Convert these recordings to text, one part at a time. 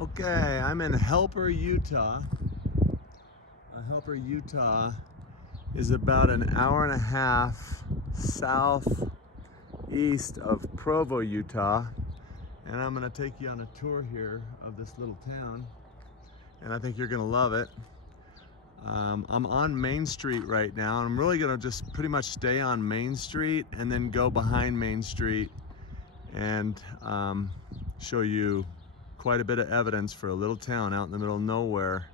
Okay, I'm in Helper, Utah. Helper, Utah is about an hour and a half southeast of Provo, Utah. And I'm gonna take you on a tour here of this little town. And I think you're gonna love it. I'm on Main Street right now, and I'm really gonna just pretty much stay on Main Street and then go behind Main Street and show you quite a bit of evidence for a little town out in the middle of nowhere.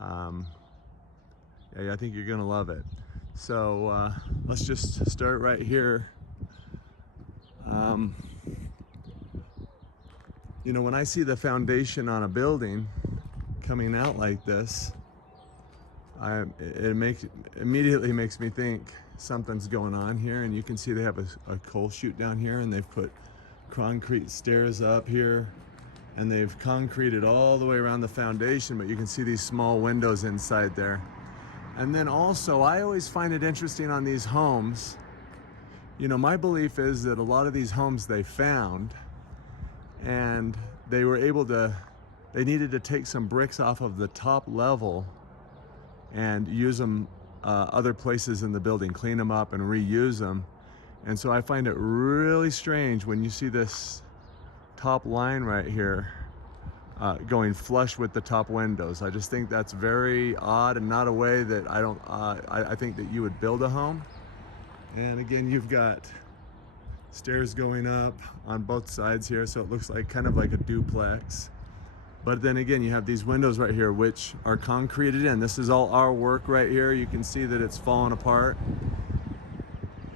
Yeah, I think you're gonna love it. So let's just start right here. You know, when I see the foundation on a building coming out like this, it immediately makes me think something's going on here. And you can see they have a coal chute down here, and they've put concrete stairs up here, and they've concreted all the way around the foundation, but you can see these small windows inside there. And then also, I always find it interesting on these homes, you know, my belief is that a lot of these homes they found, and they needed to take some bricks off of the top level and use them other places in the building, clean them up and reuse them. And so I find it really strange when you see this top line right here going flush with the top windows. I just think that's very odd and not a way that I think that you would build a home. And again, you've got stairs going up on both sides here, so it looks like kind of like a duplex. But then again, you have these windows right here which are concreted in. This is all our work right here. You can see that it's falling apart.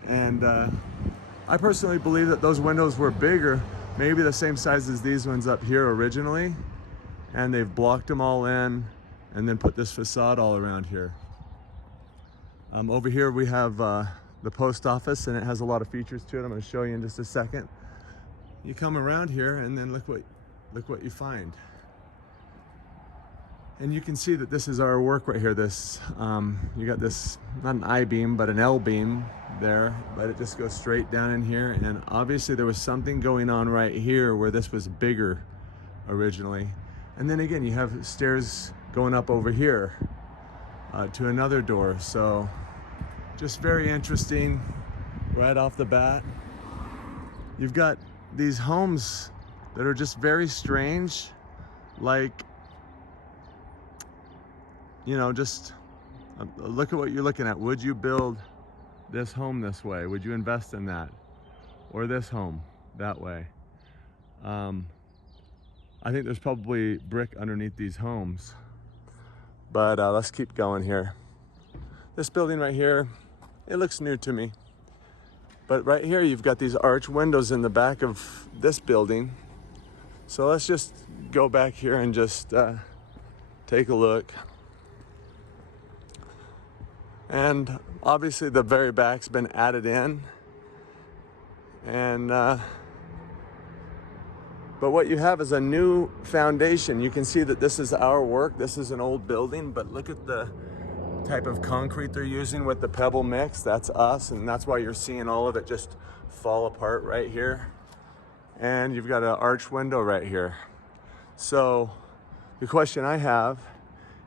And I personally believe that those windows were bigger, maybe the same size as these ones up here originally, and they've blocked them all in and then put this facade all around here. Over here we have the post office, and it has a lot of features to it. I'm going to show you in just a second. You come around here and then look what you find. And you can see that this is our work right here. This you got this, not an I-beam, but an L-beam there, but it just goes straight down in here. And obviously there was something going on right here where this was bigger originally. And then again, you have stairs going up over here to another door. So just very interesting right off the bat. You've got these homes that are just very strange, like, you know, just look at what you're looking at. Would you build this home this way? Would you invest in that? Or this home that way? I think there's probably brick underneath these homes. But let's keep going here. This building right here, it looks new to me. But right here, you've got these arch windows in the back of this building. So let's just go back here and just take a look. And obviously the very back's been added in. And but what you have is a new foundation. You can see that this is our work. This is an old building, but look at the type of concrete they're using with the pebble mix. That's us, and that's why you're seeing all of it just fall apart right here. And you've got an arch window right here. So the question I have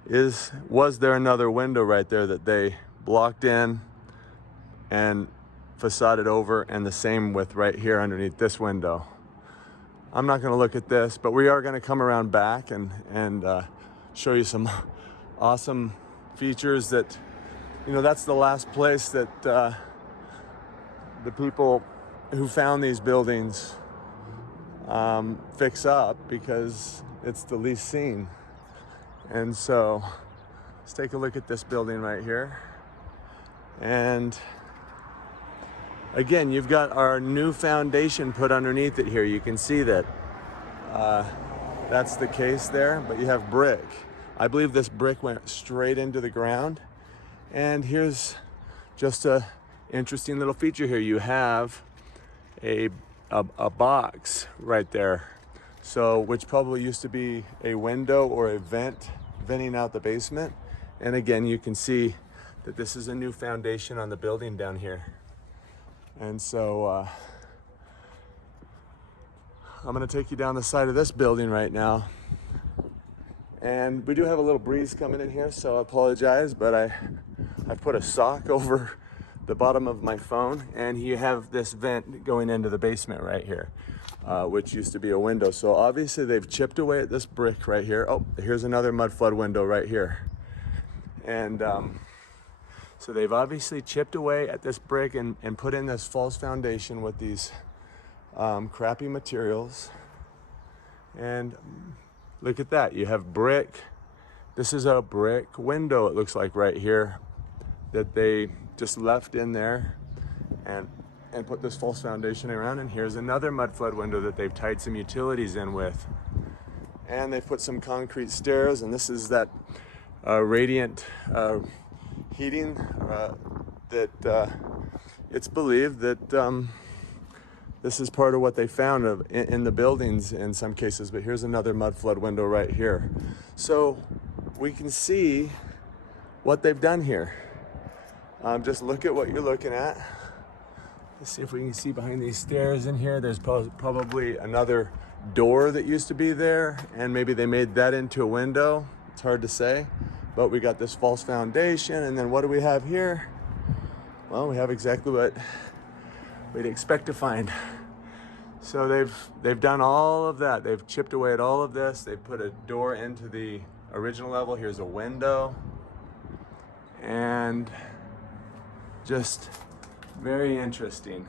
is, was there another window right there that they blocked in and facaded over, and the same with right here underneath this window? I'm not going to look at this, but we are going to come around back and show you some awesome features that, you know, that's the last place that the people who found these buildings fix up, because it's the least seen. And so let's take a look at this building right here. And again, you've got our new foundation put underneath it here. You can see that that's the case there, but you have brick. I believe this brick went straight into the ground. And here's just a interesting little feature here. You have a box right there. So, which probably used to be a window or a venting out the basement. And again, you can see that this is a new foundation on the building down here. And so I'm gonna take you down the side of this building right now And we do have a little breeze coming in here, so I apologize, but I put a sock over the bottom of my phone, and you have this vent going into the basement right here, which used to be a window. So obviously they've chipped away at this brick right here. Oh, here's another Mudflood window right here. And so they've obviously chipped away at this brick and put in this false foundation with these crappy materials. And look at that, you have brick. This is a brick window, it looks like right here, that they just left in there and put this false foundation around. And here's another Mudflood window that they've tied some utilities in with. And they've put some concrete stairs, and this is that radiant heating that it's believed that this is part of what they found in the buildings in some cases. But here's another Mudflood window right here. So we can see what they've done here. Just look at what you're looking at. Let's see if we can see behind these stairs in here. There's probably another door that used to be there, and maybe they made that into a window. It's hard to say, but we got this false foundation. And then what do we have here? Well, we have exactly what we'd expect to find. So they've done all of that. They've chipped away at all of this. They've put a door into the original level. Here's a window, and just very interesting.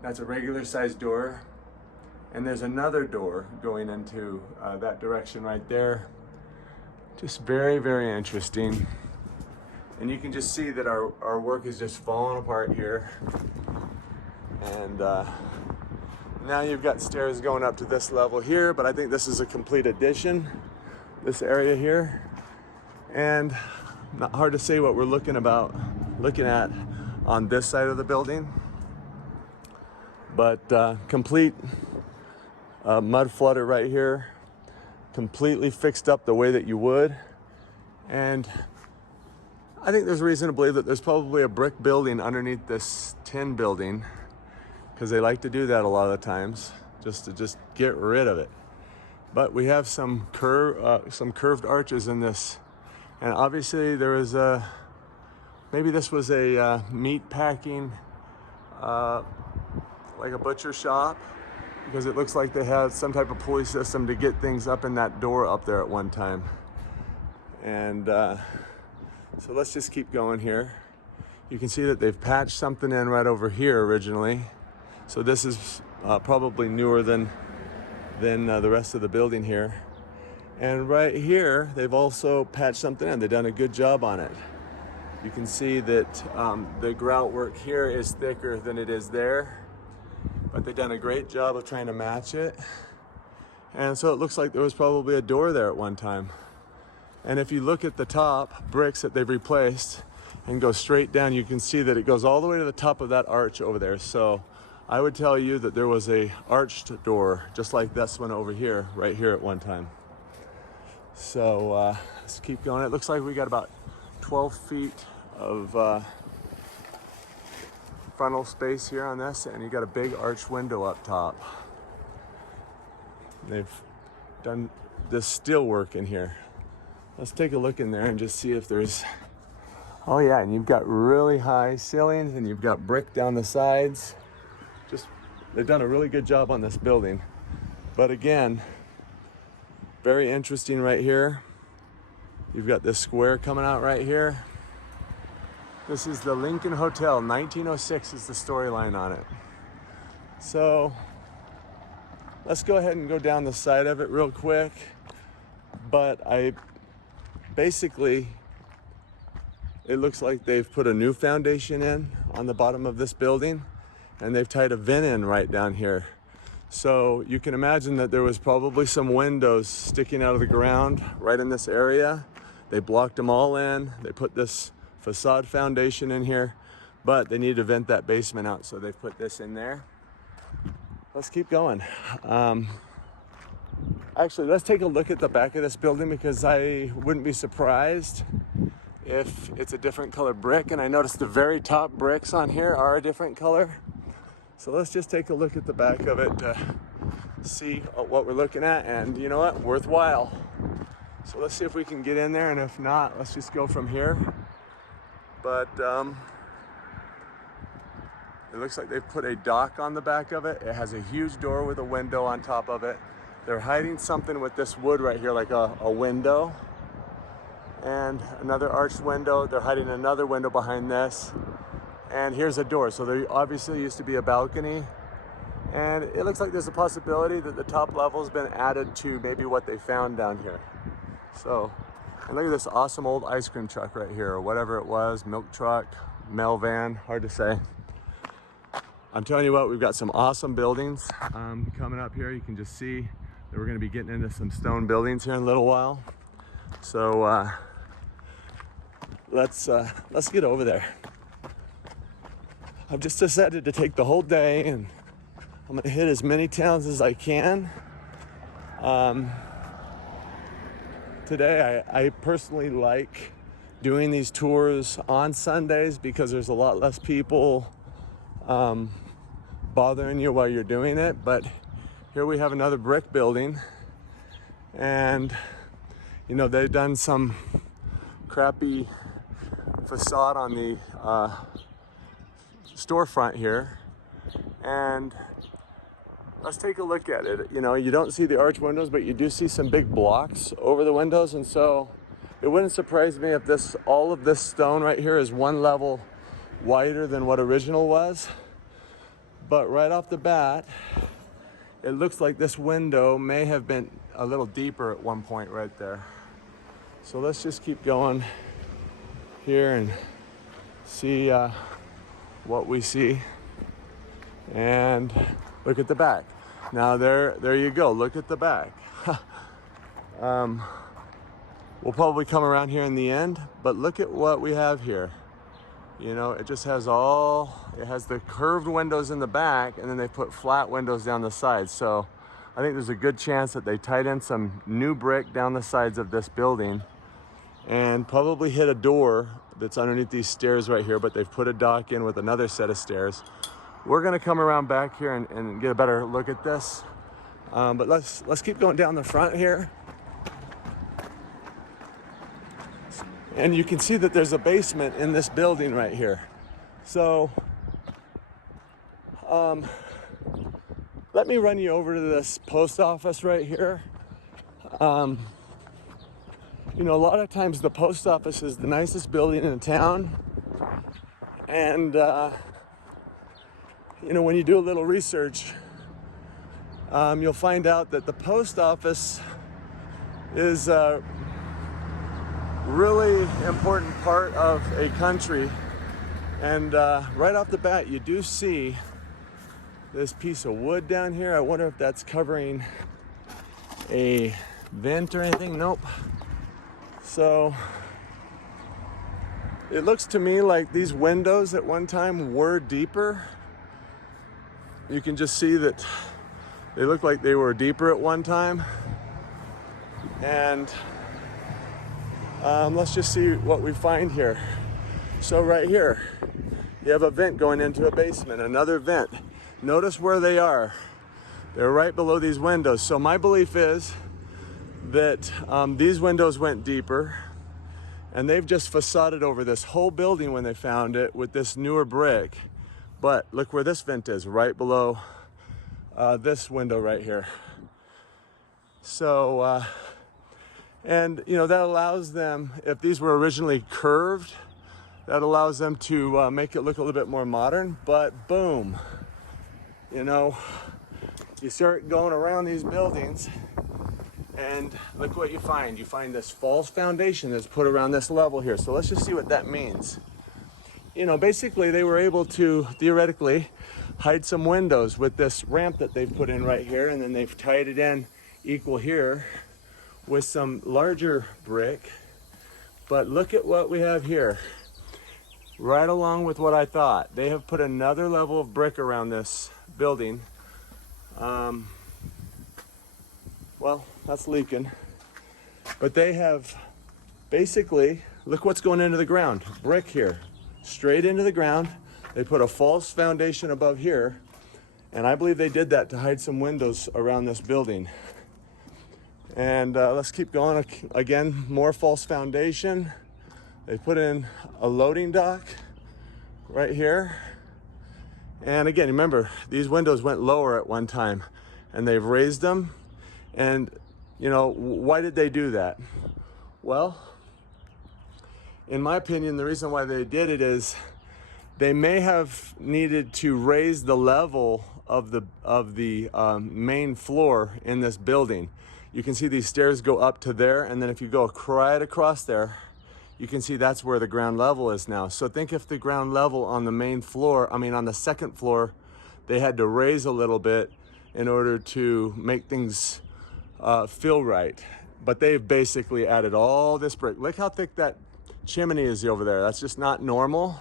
That's a regular sized door, and there's another door going into that direction right there. Just very, very interesting. And you can just see that our work is just falling apart here. And now you've got stairs going up to this level here, but I think this is a complete addition, this area here. And not hard to say what we're looking at on this side of the building, but complete mud flooded right here, completely fixed up the way that you would. And I think there's reason to believe that there's probably a brick building underneath this tin building, because they like to do that a lot of the times, just to get rid of it. But we have some curved arches in this, and obviously there is maybe this was a meat packing, like a butcher shop, because it looks like they had some type of pulley system to get things up in that door up there at one time. And so let's just keep going here. You can see that they've patched something in right over here originally. So this is probably newer than the rest of the building here. And right here, they've also patched something in. They've done a good job on it. You can see that the grout work here is thicker than it is there, but they've done a great job of trying to match it. And so it looks like there was probably a door there at one time. And if you look at the top bricks that they've replaced and go straight down, you can see that it goes all the way to the top of that arch over there. So I would tell you that there was a arched door just like this one over here, right here at one time. So let's keep going. It looks like we got about 12 feet of frontal space here on this, and you got a big arched window up top. They've done this steel work in here. Let's take a look in there and just see if there's, oh yeah, and you've got really high ceilings and you've got brick down the sides. They've done a really good job on this building. But again, very interesting right here. You've got this square coming out right here. This is the Lincoln Hotel, 1906 is the storyline on it. So let's go ahead and go down the side of it real quick. But basically, it looks like they've put a new foundation in on the bottom of this building, and they've tied a vent in right down here. So you can imagine that there was probably some windows sticking out of the ground right in this area. They blocked them all in. They put this facade foundation in here, but they need to vent that basement out, so they've put this in there. Let's keep going. Actually, let's take a look at the back of this building, because I wouldn't be surprised if it's a different color brick. And I noticed the very top bricks on here are a different color. So let's just take a look at the back of it to see what we're looking at. And you know what? Worthwhile. So let's see if we can get in there, and if not, let's just go from here. But it looks like they've put a dock on the back of it. It has a huge door with a window on top of it. They're hiding something with this wood right here, like a window and another arched window. They're hiding another window behind this. And here's a door. So there obviously used to be a balcony. And it looks like there's a possibility that the top level has been added to maybe what they found down here. So, and look at this awesome old ice cream truck right here, or whatever it was, milk truck, mail van, hard to say. I'm telling you what, we've got some awesome buildings coming up here. You can just see that we're gonna be getting into some stone buildings here in a little while. So let's get over there. I've just decided to take the whole day, and I'm gonna hit as many towns as I can. Today, I personally like doing these tours on Sundays because there's a lot less people bothering you while you're doing it. But here we have another brick building, and you know, they've done some crappy facade on the storefront here, and let's take a look at it. You know, you don't see the arch windows, but you do see some big blocks over the windows, and so it wouldn't surprise me if all of this stone right here is one level wider than what original was. But right off the bat, it looks like this window may have been a little deeper at one point right there. So let's just keep going here and see what we see. And look at the back. Now there you go, look at the back. We'll probably come around here in the end, but look at what we have here. You know, it just has it has the curved windows in the back, and then they put flat windows down the sides. So I think there's a good chance that they tied in some new brick down the sides of this building and probably hit a door that's underneath these stairs right here, but they've put a dock in with another set of stairs. We're gonna come around back here and get a better look at this. But let's keep going down the front here. And you can see that there's a basement in this building right here. So let me run you over to this post office right here. You know, a lot of times the post office is the nicest building in town. And you know, when you do a little research, you'll find out that the post office is a really important part of a country. And right off the bat, you do see this piece of wood down here. I wonder if that's covering a vent or anything. Nope. So it looks to me like these windows at one time were deeper. You can just see that they look like they were deeper at one time. And let's just see what we find here. So right here, you have a vent going into a basement, another vent. Notice where they are. They're right below these windows. So my belief is that these windows went deeper, and they've just facaded over this whole building when they found it with this newer brick. But look where this vent is, right below this window right here. So, and you know, that allows them, if these were originally curved, that allows them to make it look a little bit more modern. But boom, you know, you start going around these buildings, and look what you find. You find this false foundation that's put around this level here. So let's just see what that means. You know, basically they were able to theoretically hide some windows with this ramp that they've put in right here, and then they've tied it in equal here with some larger brick. But look at what we have here. Right along with what I thought. They have put another level of brick around this building. Well, that's leaking. But they have basically, look what's going into the ground. Brick here, straight into the ground. They put a false foundation above here, and I believe they did that to hide some windows around this building. And let's keep going. Again, more false foundation. They put in a loading dock right here. And again, remember, these windows went lower at one time and they've raised them. And you know, why did they do that? Well, in my opinion, the reason why they did it is they may have needed to raise the level of the main floor in this building. You can see these stairs go up to there, and then if you go right across there, you can see that's where the ground level is now. So think if the ground level on the main floor, on the second floor, they had to raise a little bit in order to make things feel right. But they've basically added all this brick. Look how thick that chimney is over there. That's just not normal.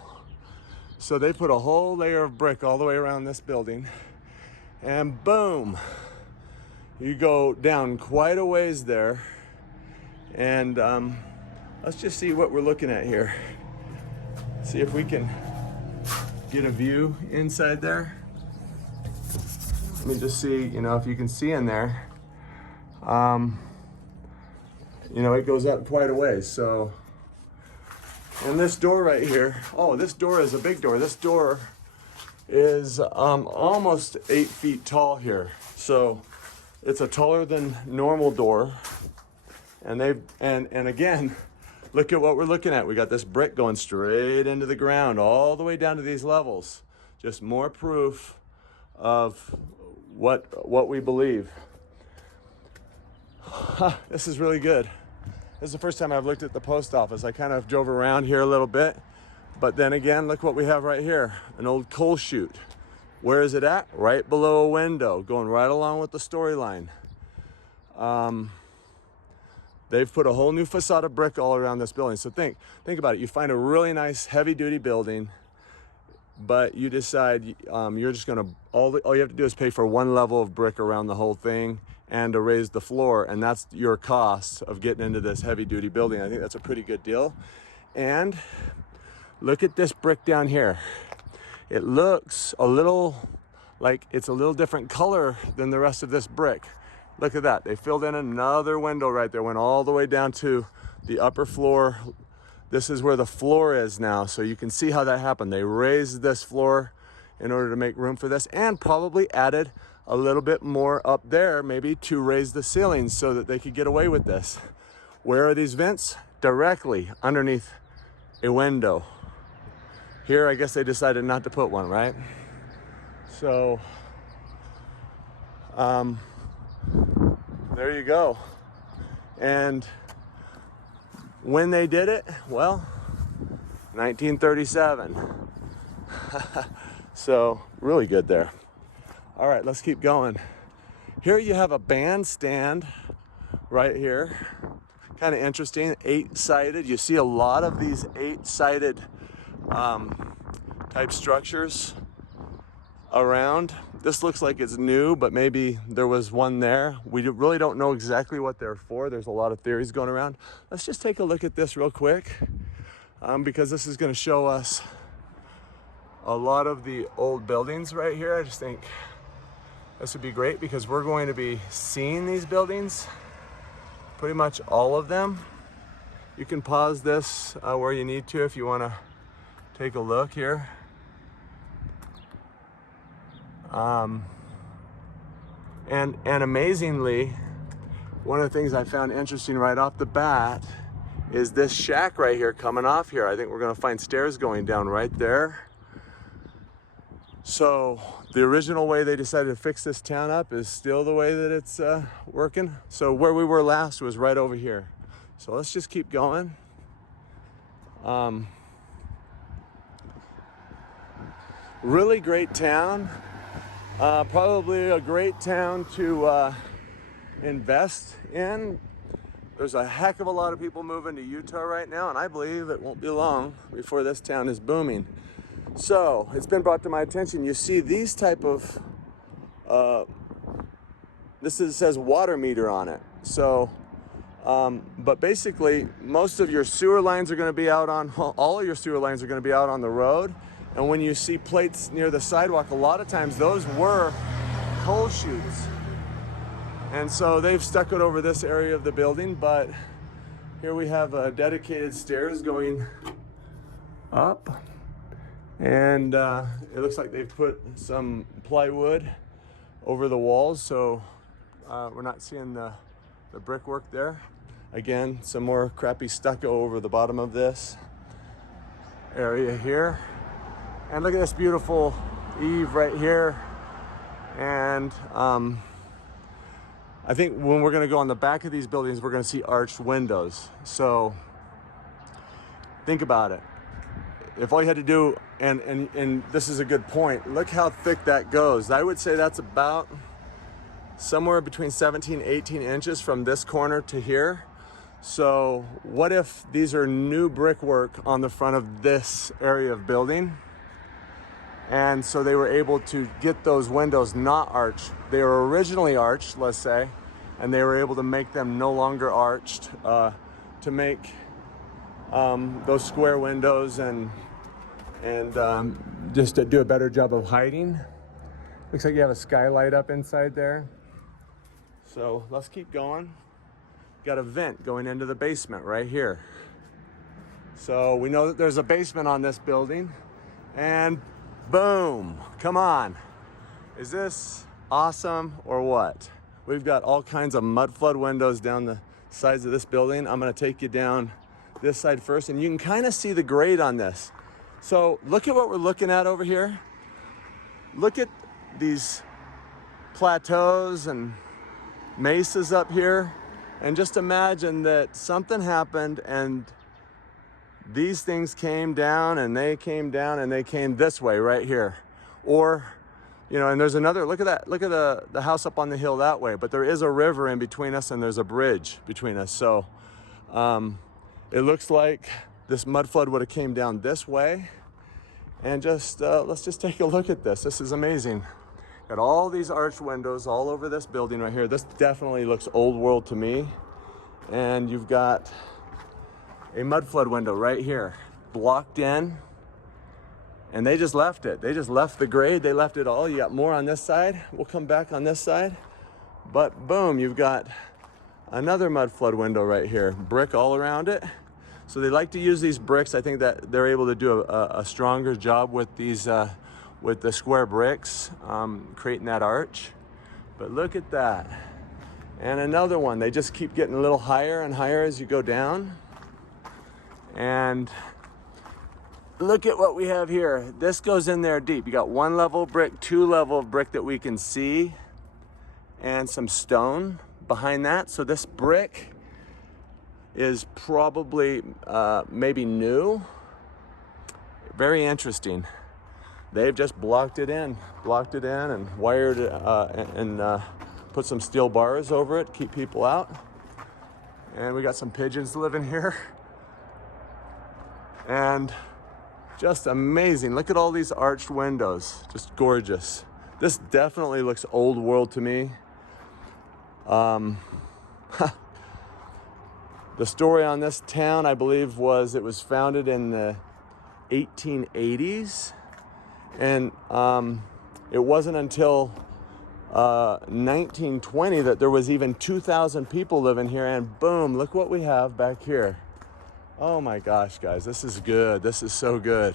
So they put a whole layer of brick all the way around this building, and boom, you go down quite a ways there. And let's just see what we're looking at here. See if we can get a view inside there. Let me just see, if you can see in there. It goes up quite a ways. So, and this door right here, oh, this door is a big door. This door is almost 8 feet tall here. So it's a taller than normal door. And and again, look at what we're looking at. We got this brick going straight into the ground, all the way down to these levels. Just more proof of what we believe. This is really good. This is the first time I've looked at the post office. I kind of drove around here a little bit, but then again, look what we have right here, an old coal chute. Where is it at? Right below a window, going right along with the storyline. They've put a whole new facade of brick all around this building. So think about it. You find a really nice heavy-duty building, but you decide you're just gonna, all you have to do is pay for one level of brick around the whole thing and to raise the floor, and that's your cost of getting into this heavy-duty building. I think that's a pretty good deal. And look at this brick down here. It looks a little like it's a little different color than the rest of this brick. Look at that. They filled in another window right there, went all the way down to the upper floor. This is where the floor is now, so you can see how that happened. They raised this floor in order to make room for this, and probably added a little bit more up there, maybe to raise the ceilings so that they could get away with this. Where are these vents? Directly underneath a window. Here, I guess they decided not to put one, right? So, there you go. And when they did it, well, 1937. So, really good there. All right, let's keep going. Here you have a bandstand right here. Kind of interesting, 8-sided. You see a lot of these 8-sided type structures around. This looks like it's new, but maybe there was one there. We really don't know exactly what they're for. There's a lot of theories going around. Let's just take a look at this real quick, because this is going to show us a lot of the old buildings right here. I just think this would be great because we're going to be seeing these buildings, pretty much all of them. You can pause this where you need to if you want to take a look here. And amazingly, one of the things I found interesting right off the bat is this shack right here coming off here. I think we're going to find stairs going down right there. So the original way they decided to fix this town up is still the way that it's working. So where we were last was right over here. So let's just keep going. Really great town. Probably a great town to invest in. There's a heck of a lot of people moving to Utah right now, and I believe it won't be long before this town is booming. So it's been brought to my attention. You see these type of, says water meter on it. So, but basically most of your sewer lines are going to be out on, all of your sewer lines are going to be out on the road. And when you see plates near the sidewalk, a lot of times those were coal chutes. And so they've stuck it over this area of the building, but here we have dedicated stairs going up. And it looks like they've put some plywood over the walls, so we're not seeing the brickwork there. Again, some more crappy stucco over the bottom of this area here. And look at this beautiful eave right here. And I think when we're gonna go on the back of these buildings, we're gonna see arched windows. So think about it. If all you had to do, and this is a good point, look how thick that goes. I would say that's about somewhere between 17, 18 inches from this corner to here. So what if these are new brickwork on the front of this area of building? And so they were able to get those windows not arched. They were originally arched, let's say, and they were able to make them no longer arched to make those square windows and just to do a better job of hiding. Looks like you have a skylight up inside there. So let's keep going. Got a vent going into the basement right here. So we know that there's a basement on this building, and boom, come on. Is this awesome or what? We've got all kinds of Mudflood windows down the sides of this building. I'm gonna take you down this side first, and you can kind of see the grade on this. So look at what we're looking at over here. Look at these plateaus and mesas up here. And just imagine that something happened and these things came down and they came down and they came this way right here. Or, you know, and there's another, look at that, look at the house up on the hill that way, but there is a river in between us and there's a bridge between us. So it looks like this mud flood would have came down this way. And just, let's just take a look at this. This is amazing. Got all these arched windows all over this building right here. This definitely looks old world to me. And you've got a mud flood window right here, blocked in. And they just left it. They just left the grade. They left it all. You got more on this side. We'll come back on this side. But boom, you've got another mud flood window right here. Brick all around it. So they like to use these bricks. I think that they're able to do a stronger job with these, with the square bricks, creating that arch. But look at that. And another one. They just keep getting a little higher and higher as you go down. And look at what we have here. This goes in there deep. You got one level of brick, two level of brick that we can see, and some stone behind that. So this brick is probably maybe new. Very interesting. They've just blocked it in and wired it and put some steel bars over it to keep people out. And we got some pigeons living here. And just amazing. Look at all these arched windows, just gorgeous. This definitely looks old world to me. The story on this town, I believe, was it was founded in the 1880s. And it wasn't until 1920 that there was even 2,000 people living here. And boom, look what we have back here. Oh my gosh, guys, this is good. This is so good.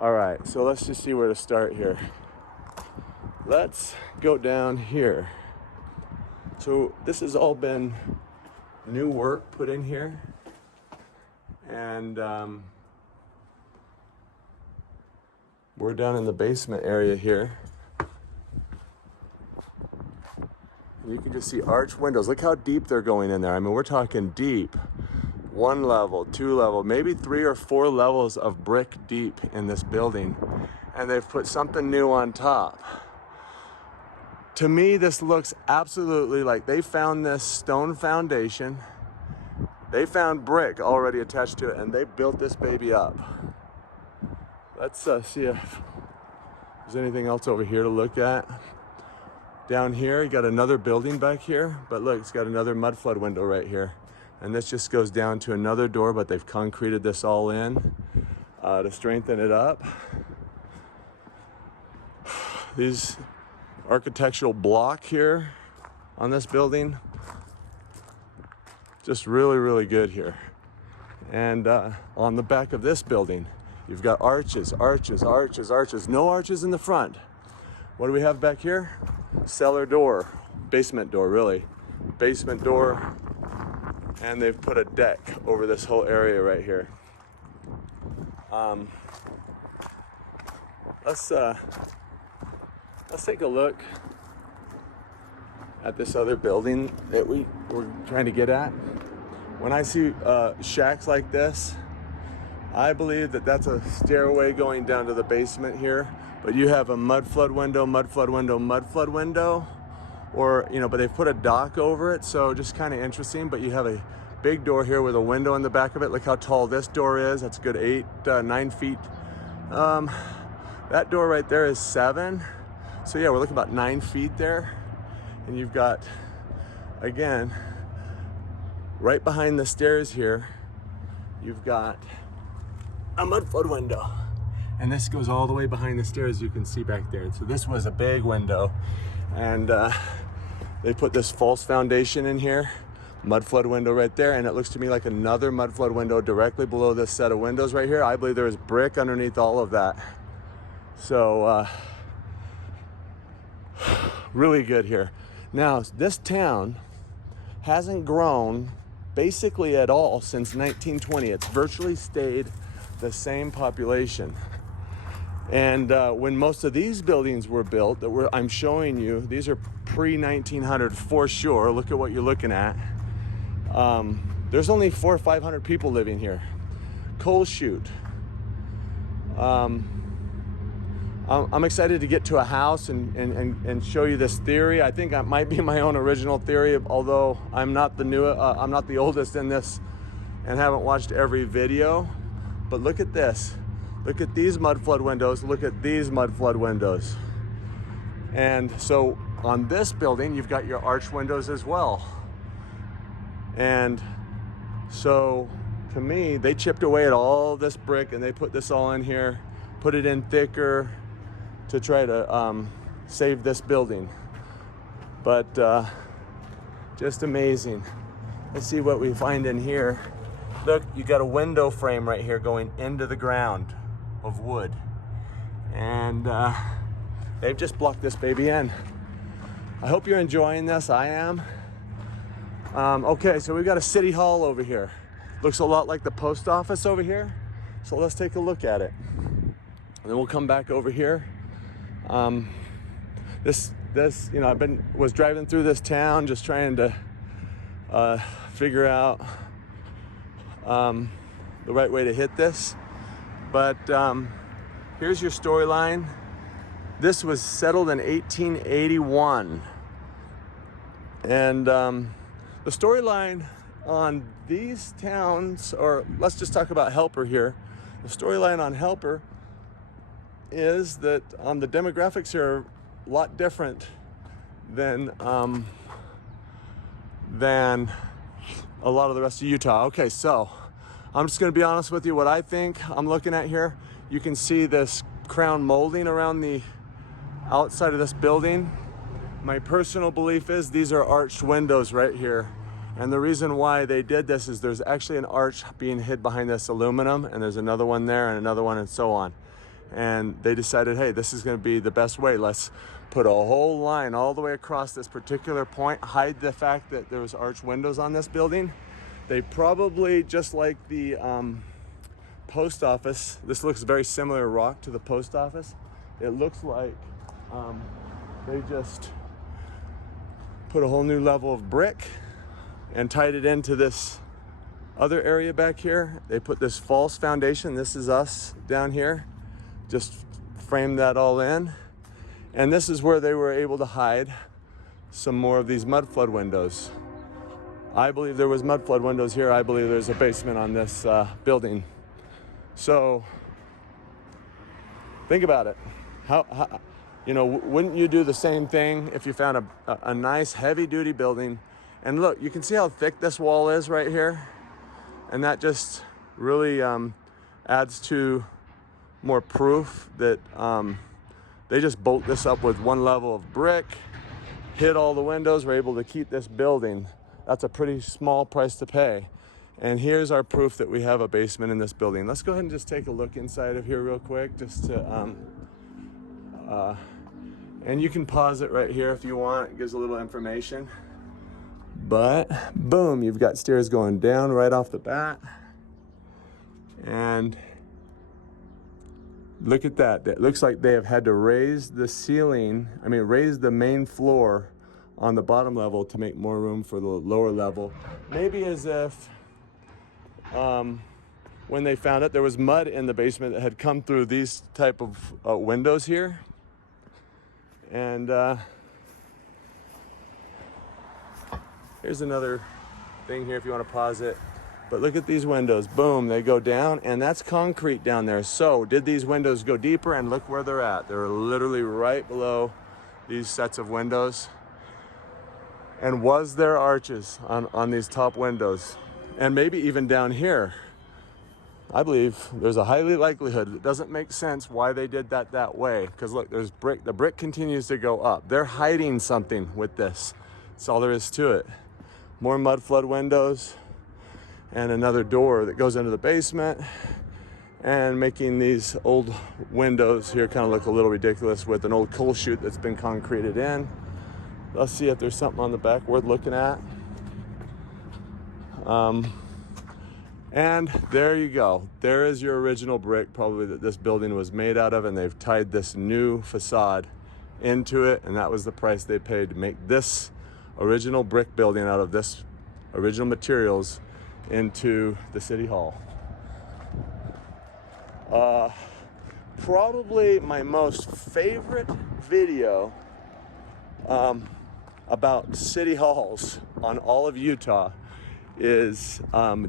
All right, so let's just see where to start here. Let's go down here. So this has all been new work put in here. And we're down in the basement area here. You can just see arched windows. Look how deep they're going in there. I mean, we're talking deep. One level, two level, maybe 3 or 4 levels of brick deep in this building. And they've put something new on top. To me, this looks absolutely like they found this stone foundation. They found brick already attached to it, and they built this baby up. Let's see if there's anything else over here to look at. Down here, you got another building back here, but look, it's got another mud flood window right here. And this just goes down to another door, but they've concreted this all in to strengthen it up. These architectural block here, on this building. Just really, really good here. And on the back of this building, you've got arches, arches, arches, arches. No arches in the front. What do we have back here? Cellar door, basement door, really. Basement door, and they've put a deck over this whole area right here. Let's take a look at this other building that we're trying to get at. When I see shacks like this, I believe that that's a stairway going down to the basement here. But you have a mudflood window, mudflood window, mudflood window, or, you know, but they've put a dock over it, so just kind of interesting. But you have a big door here with a window in the back of it. Look how tall this door is. That's a good 9 feet. That door right there is 7. So yeah, we're looking about 9 feet there. And you've got, again, right behind the stairs here, you've got a mudflood window. And this goes all the way behind the stairs, you can see back there. So this was a big window. And they put this false foundation in here, mudflood window right there. And it looks to me like another mudflood window directly below this set of windows right here. I believe there is brick underneath all of that. So really good here. Now, this town hasn't grown basically at all since 1920. It's virtually stayed the same population. And when most of these buildings were built that I'm showing you, these are pre-1900 for sure. Look at what you're looking at. There's only 400 or 500 people living here. Coal chute. I'm excited to get to a house and show you this theory. I think that might be my own original theory, although I'm not the oldest in this and haven't watched every video. But look at this. Look at these mudflood windows. Look at these mudflood windows. And so on this building, you've got your arch windows as well. And so to me, they chipped away at all this brick and they put this all in here, put it in thicker to try to save this building. But just amazing. Let's see what we find in here. Look, you got a window frame right here going into the ground of wood. And they've just blocked this baby in. I hope you're enjoying this. I am. Okay, so we've got a city hall over here. Looks a lot like the post office over here. So let's take a look at it. And then we'll come back over here. This, you know, was driving through this town just trying to figure out the right way to hit this. But here's your storyline. This was settled in 1881. And the storyline on these towns, or let's just talk about Helper here. The storyline on Helper is that the demographics are a lot different than a lot of the rest of Utah. Okay, so I'm just gonna be honest with you. What I think I'm looking at here, you can see this crown molding around the outside of this building. My personal belief is these are arched windows right here. And the reason why they did this is there's actually an arch being hid behind this aluminum, and there's another one there and another one and so on. And they decided, hey, this is gonna be the best way. Let's put a whole line all the way across this particular point, hide the fact that there was arched windows on this building. They probably, just like the post office, this looks very similar rock to the post office. It looks like they just put a whole new level of brick and tied it into this other area back here. They put this false foundation. This is us down here. Just framed that all in. And this is where they were able to hide some more of these mudflood windows. I believe there was mudflood windows here. I believe there's a basement on this building. So think about it. How you know, wouldn't you do the same thing if you found a nice heavy duty building? And look, you can see how thick this wall is right here. And that just really adds to more proof that they just bolt this up with one level of brick, hid all the windows, we're able to keep this building. That's a pretty small price to pay. And here's our proof that we have a basement in this building. Let's go ahead and just take a look inside of here real quick, just to, and you can pause it right here if you want. It gives a little information. But boom, you've got stairs going down right off the bat. And look at that. It looks like they have had to raise the ceiling, raise the main floor on the bottom level to make more room for the lower level. Maybe as if when they found it, there was mud in the basement that had come through these type of windows here. And here's another thing here if you want to pause it. But look at these windows. Boom, they go down, and that's concrete down there. So did these windows go deeper? And look where they're at. They're literally right below these sets of windows. And was there arches on these top windows? And maybe even down here. I believe there's a highly likelihood. It doesn't make sense why they did that way. Because look, there's brick. The brick continues to go up. They're hiding something with this. That's all there is to it. More Mudflood windows. And another door that goes into the basement, and making these old windows here kind of look a little ridiculous with an old coal chute that's been concreted in. Let's see if there's something on the back worth looking at. And there you go. There is your original brick, probably, that this building was made out of, and they've tied this new facade into it, and that was the price they paid to make this original brick building out of this original materials into the city hall. Probably my most favorite video about city halls on all of Utah is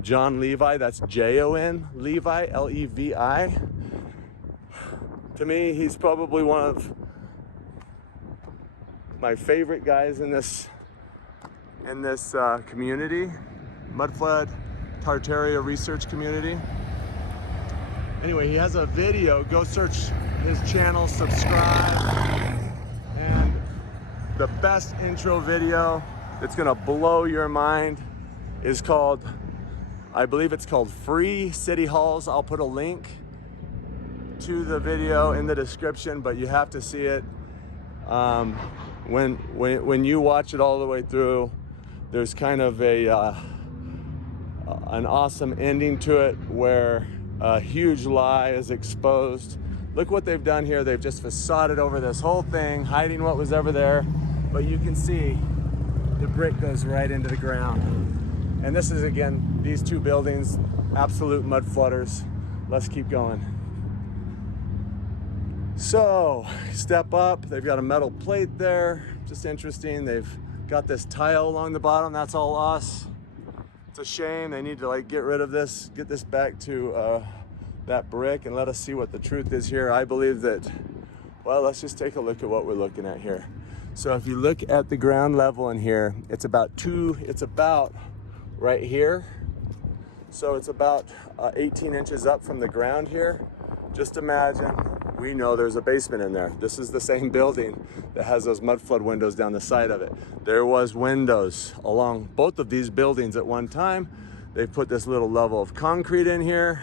John Levi. That's Jon Levi, Levi. To me, he's probably one of my favorite guys in this community, Mudflood Tartarian research community. Anyway, he has a video. Go search his channel, subscribe. And the best intro video that's gonna blow your mind is called, I believe it's called Free City Halls. I'll put a link to the video in the description, but you have to see it. When you watch it all the way through, there's kind of an awesome ending to it where a huge lie is exposed. Look what they've done here. They've just facaded over this whole thing, hiding what was ever there. But you can see the brick goes right into the ground. And this is, again, these two buildings, absolute mud flooders. Let's keep going. So, step up. They've got a metal plate there. Just interesting. They've got this tile along the bottom. That's all us. It's a shame. They need to get rid of this, get this back to that brick, and let us see what the truth is here. I believe that, well, let's just take a look at what we're looking at here. So if you look at the ground level in here, it's about right here. So it's about 18 inches up from the ground here. Just imagine, we know there's a basement in there. This is the same building that has those Mudflood windows down the side of it. There was windows along both of these buildings at one time. They've put this little level of concrete in here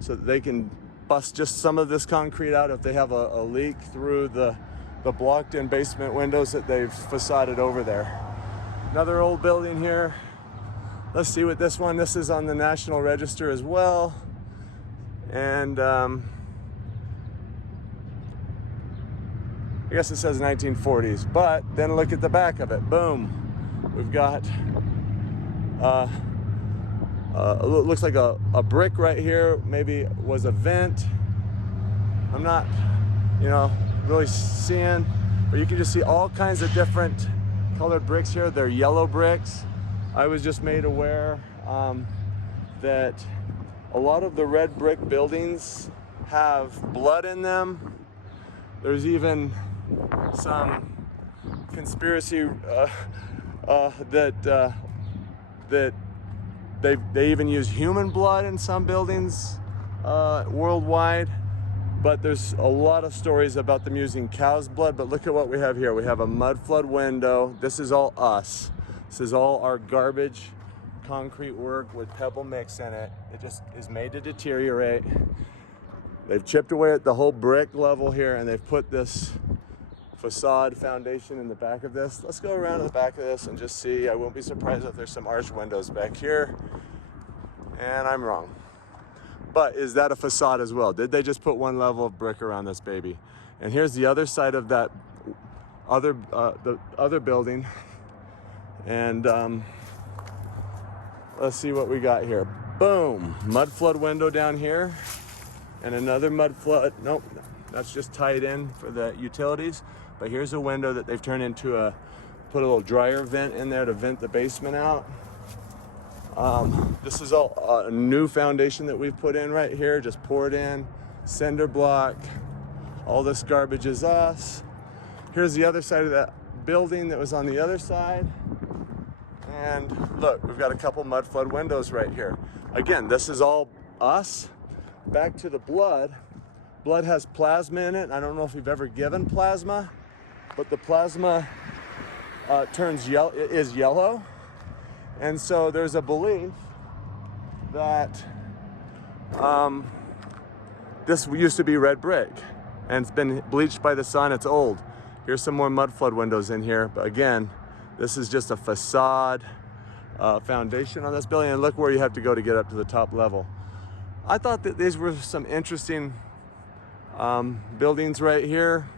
so that they can bust just some of this concrete out if they have a leak through the blocked in basement windows that they've facaded over there. Another old building here. Let's see what this one, this is on the National Register as well. And I guess it says 1940s, but then look at the back of it. Boom. We've got, it looks like a brick right here, maybe was a vent. I'm not, really seeing, but you can just see all kinds of different colored bricks here. They're yellow bricks. I was just made aware that a lot of the red brick buildings have blood in them. There's even some conspiracy that they even use human blood in some buildings worldwide. But there's a lot of stories about them using cow's blood. But look at what we have here. We have a Mudflood window. This is all us. This is all our garbage concrete work with pebble mix in it. It just is made to deteriorate. They've chipped away at the whole brick level here, and they've put this facade foundation in the back of this. Let's go around to the back of this and just see. I won't be surprised if there's some arched windows back here. And I'm wrong. But is that a facade as well? Did they just put one level of brick around this baby? And here's the other side of that the other building. And let's see what we got here. Boom, Mudflood window down here. And another Mudflood, nope, that's just tied in for the utilities. But here's a window that they've turned into put a little dryer vent in there to vent the basement out. This is all a new foundation that we've put in right here, just poured in, cinder block. All this garbage is us. Here's the other side of that building that was on the other side. And look, we've got a couple Mudflood windows right here. Again, this is all us. Back to the blood. Blood has plasma in it. I don't know if you've ever given plasma, but the plasma is yellow. And so there's a belief that this used to be red brick, and it's been bleached by the sun. It's old. Here's some more Mudflood windows in here. But again, this is just a facade foundation on this building. And look where you have to go to get up to the top level. I thought that these were some interesting buildings right here.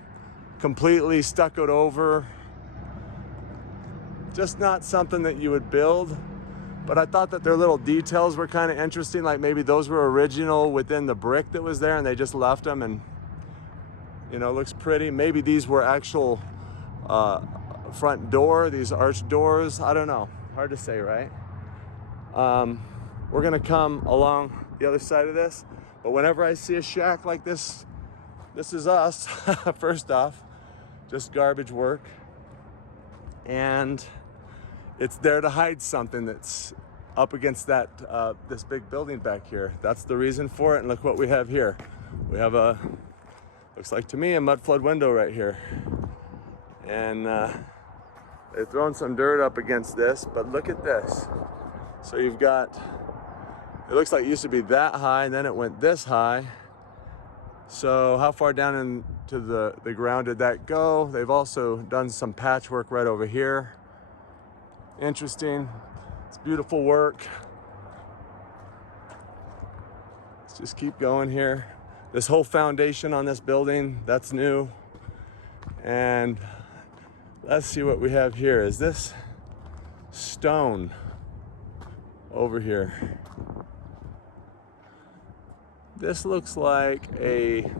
Completely stuccoed over. Just not something that you would build, but I thought that their little details were kind of interesting. Like maybe those were original within the brick that was there and they just left them, and you know, it looks pretty. Maybe these were actual front door, these arched doors. I don't know, hard to say, right? We're gonna come along the other side of this, but whenever I see a shack like this, this is us. First off, just garbage work. And it's there to hide something that's up against that this big building back here. That's the reason for it. And look what we have here. We have looks like to me, a Mudflood window right here. And they've thrown some dirt up against this, but look at this. So you've got, it looks like it used to be that high, and then it went this high. So how far down into the ground did that go? They've also done some patchwork right over here. Interesting. It's beautiful work. Let's just keep going here. This whole foundation on this building, that's new. And let's see what we have here. Is this stone over here? This looks like a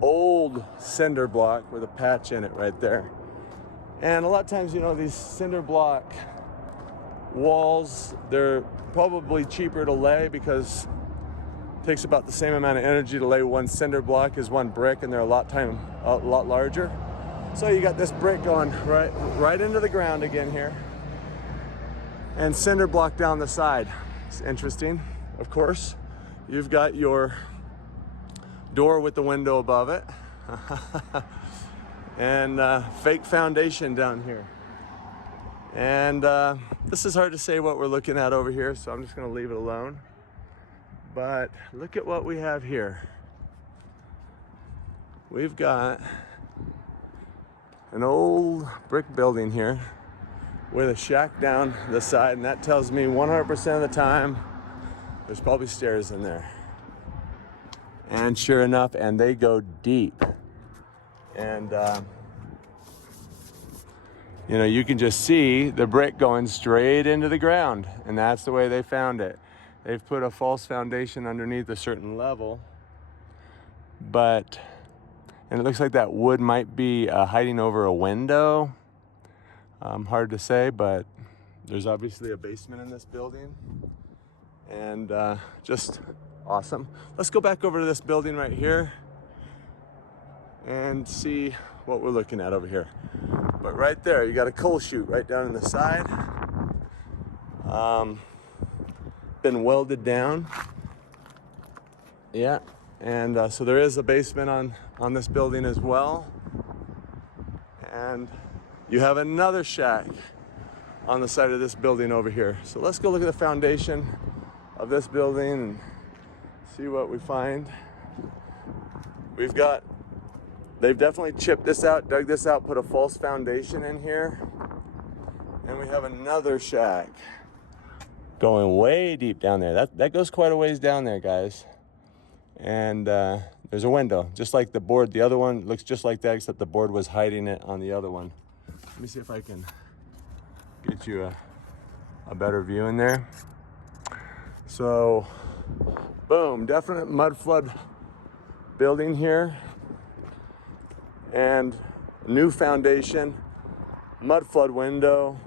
old cinder block with a patch in it right there. And a lot of times, you know, these cinder block walls, they're probably cheaper to lay because it takes about the same amount of energy to lay one cinder block as one brick, and they're a lot larger. So you got this brick going right into the ground again here, and cinder block down the side. It's interesting. Of course, you've got your door with the window above it, and fake foundation down here. And this is hard to say what we're looking at over here, so I'm just gonna leave it alone. But look at what we have here. We've got an old brick building here with a shack down the side, and that tells me 100% of the time there's probably stairs in there. And sure enough, and they go deep. And you know, you can just see the brick going straight into the ground, and that's the way they found it. They've put a false foundation underneath a certain level, and it looks like that wood might be hiding over a window. Hard to say, but there's obviously a basement in this building, and just awesome. Let's go back over to this building right here and see what we're looking at over here. But right there, you got a coal chute right down in the side. Been welded down. Yeah, And so there is a basement on this building as well. And you have another shack on the side of this building over here. So let's go look at the foundation of this building and see what we find. They've definitely chipped this out, dug this out, put a false foundation in here. And we have another shack going way deep down there. That goes quite a ways down there, guys. And there's a window, just like the board. The other one looks just like that, except the board was hiding it on the other one. Let me see if I can get you a better view in there. So, boom, definite mud flood building here. And new foundation, mud flood window.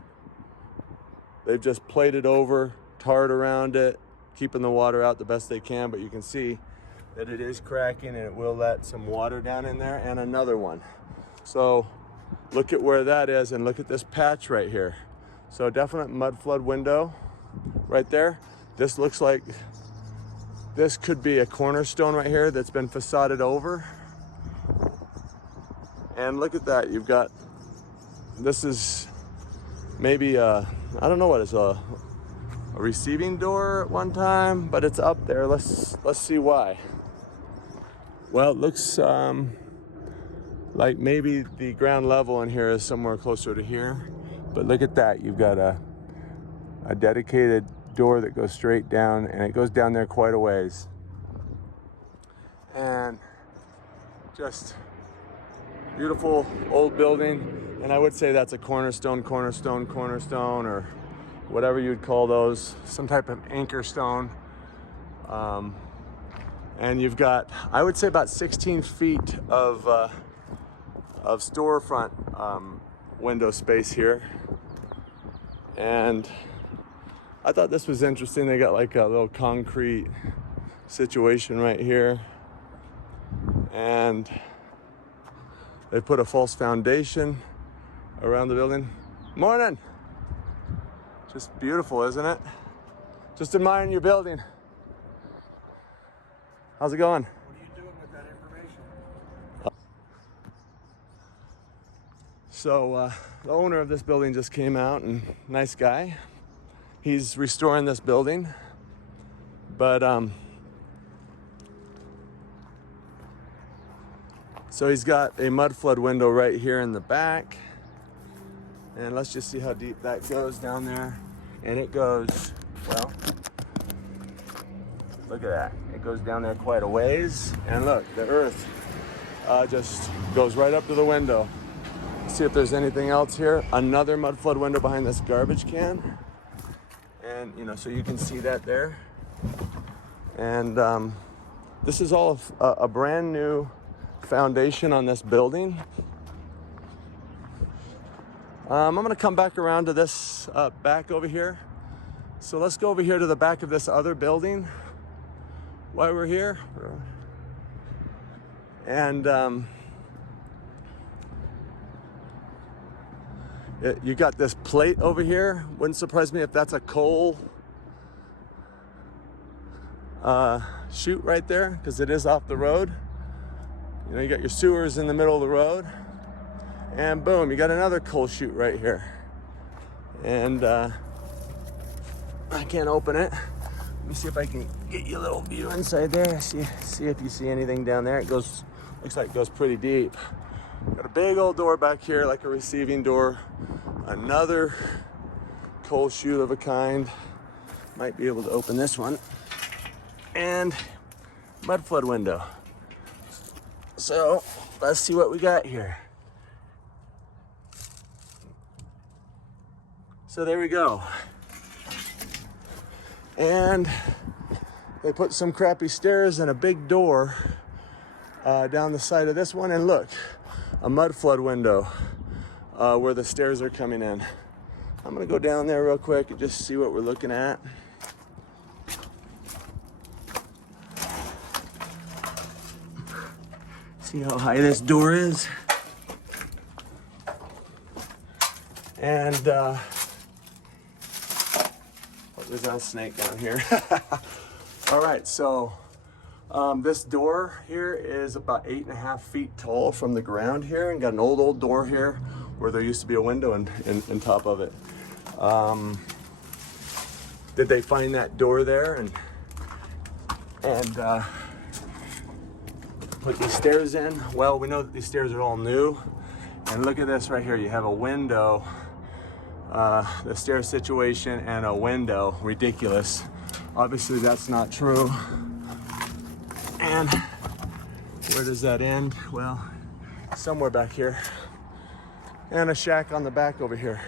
They've just plated over, tarred around it, keeping the water out the best they can, but you can see that it is cracking and it will let some water down in there, and another one. So look at where that is and look at this patch right here. So definite mud flood window right there. This looks like this could be a cornerstone right here that's been facaded over. And look at that, you've got, this is maybe I don't know what it's a receiving door at one time, but it's up there. Let's see why. Well, it looks like maybe the ground level in here is somewhere closer to here, but look at that. You've got a dedicated door that goes straight down, and it goes down there quite a ways. And just beautiful old building, and I would say that's a cornerstone, or whatever you'd call those, some type of anchor stone. And you've got, I would say, about 16 feet of storefront window space here. And I thought this was interesting. They got like a little concrete situation right here, and they put a false foundation around the building. Morning. Just beautiful, isn't it? Just admiring your building. How's it going? What are you doing with that information? So the owner of this building just came out, and nice guy. He's restoring this building, but so he's got a mud flood window right here in the back, and let's just see how deep that goes down there. And it goes, well, look at that. It goes down there quite a ways, and look, the earth just goes right up to the window. Let's see if there's anything else here. Another mud flood window behind this garbage can, and you know, so you can see that there. And this is all a brand new foundation on this building. I'm gonna come back around to this back over here. So let's go over here to the back of this other building while we're here. And you got this plate over here. Wouldn't surprise me if that's a coal chute right there, because it is off the road. You know, you got your sewers in the middle of the road. And boom, you got another coal chute right here. And I can't open it. Let me see if I can get you a little view inside there. See if you see anything down there. It goes, looks like it goes pretty deep. Got a big old door back here, like a receiving door. Another coal chute of a kind. Might be able to open this one. And mud flood window. So let's see what we got here. So there we go. And they put some crappy stairs and a big door down the side of this one. And look, a mud flood window where the stairs are coming in. I'm gonna go down there real quick and just see what we're looking at. See how high this door is. And there's a snake down here. All right, so This door here is about 8.5 feet tall from the ground here, and got an old door here where there used to be a window in top of it. Did they find that door there and put these stairs in? Well, we know that these stairs are all new. And look at this right here. You have a window, the stair situation and a window. Ridiculous. Obviously that's not true. And where does that end? Well, somewhere back here. And a shack on the back over here.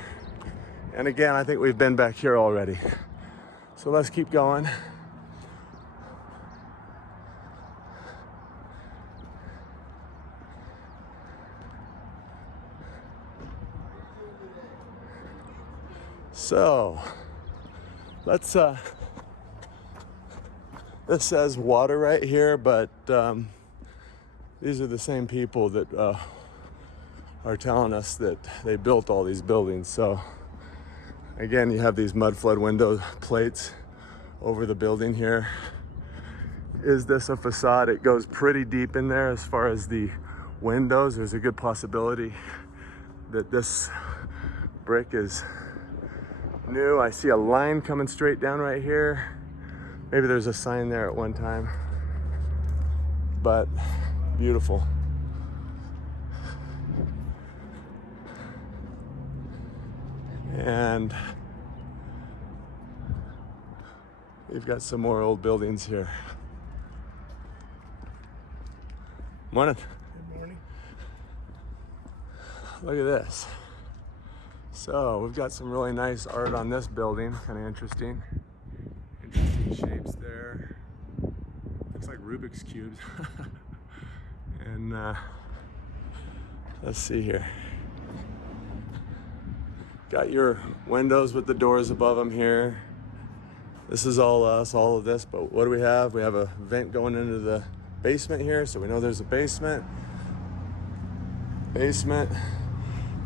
And again, I think we've been back here already. So let's keep going. So let's this says water right here, but these are the same people that are telling us that they built all these buildings. So again, you have these Mudflood window plates over the building here. Is this a facade? It goes pretty deep in there as far as the windows. There's a good possibility that this brick is new. I see a line coming straight down right here. Maybe there's a sign there at one time, but beautiful. And we've got some more old buildings here. Morning. Good morning. Look at this. So we've got some really nice art on this building, kind of interesting. Interesting shapes there. Looks like Rubik's cubes. And let's see here. Got your windows with the doors above them here. This is all us, all of this, but what do we have? We have a vent going into the basement here, so we know there's a basement.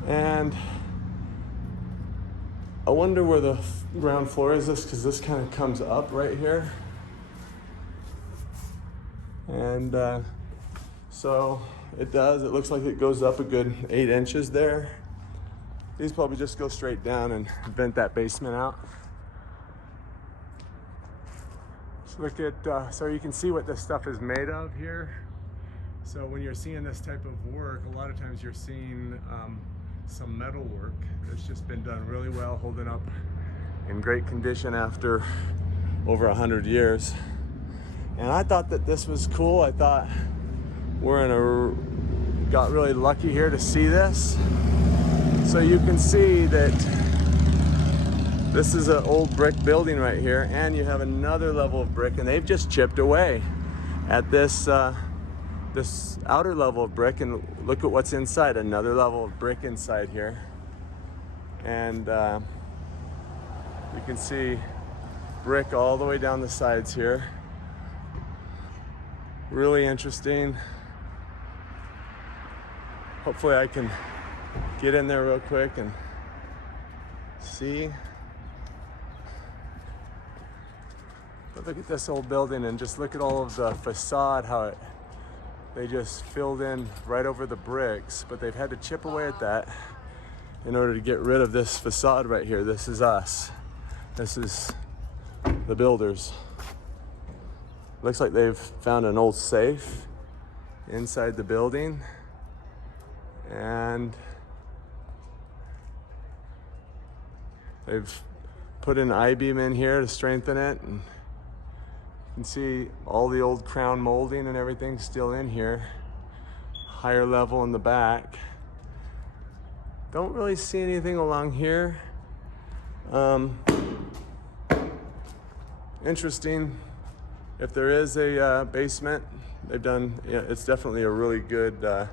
And I wonder where the ground floor is, because this kind of comes up right here. And so it does. It looks like it goes up a good 8 inches there. These probably just go straight down and vent that basement out. So look at, so you can see what this stuff is made of here. So when you're seeing this type of work, a lot of times you're seeing some metal work that's just been done really well, holding up in great condition after over 100 years. And I thought that this was cool. I thought got really lucky here to see this. So you can see that this is an old brick building right here, and you have another level of brick, and they've just chipped away at this this outer level of brick, and look at what's inside. Another level of brick inside here, and you can see brick all the way down the sides here. Really interesting. Hopefully I can get in there real quick and see. But look at this old building, and just look at all of the facade, how they just filled in right over the bricks, but they've had to chip away at that in order to get rid of this facade right here. This is us. This is the builders. Looks like they've found an old safe inside the building, and they've put an I-beam in here to strengthen it, and you can see all the old crown molding and everything still in here. Higher level in the back. Don't really see anything along here. Interesting. If there is a basement, they've done, yeah, it's definitely a really good,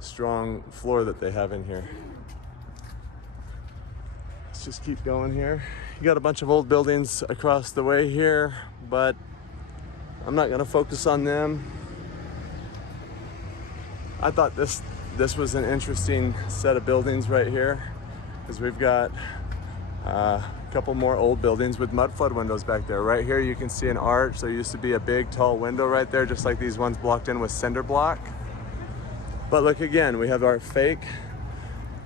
strong floor that they have in here. Let's just keep going here. You got a bunch of old buildings across the way here, but I'm not gonna focus on them. I thought this was an interesting set of buildings right here, because we've got A couple more old buildings with mudflood windows back there. Right here you can see an arch. There used to be a big tall window right there, just like these ones blocked in with cinder block. But look again, we have our fake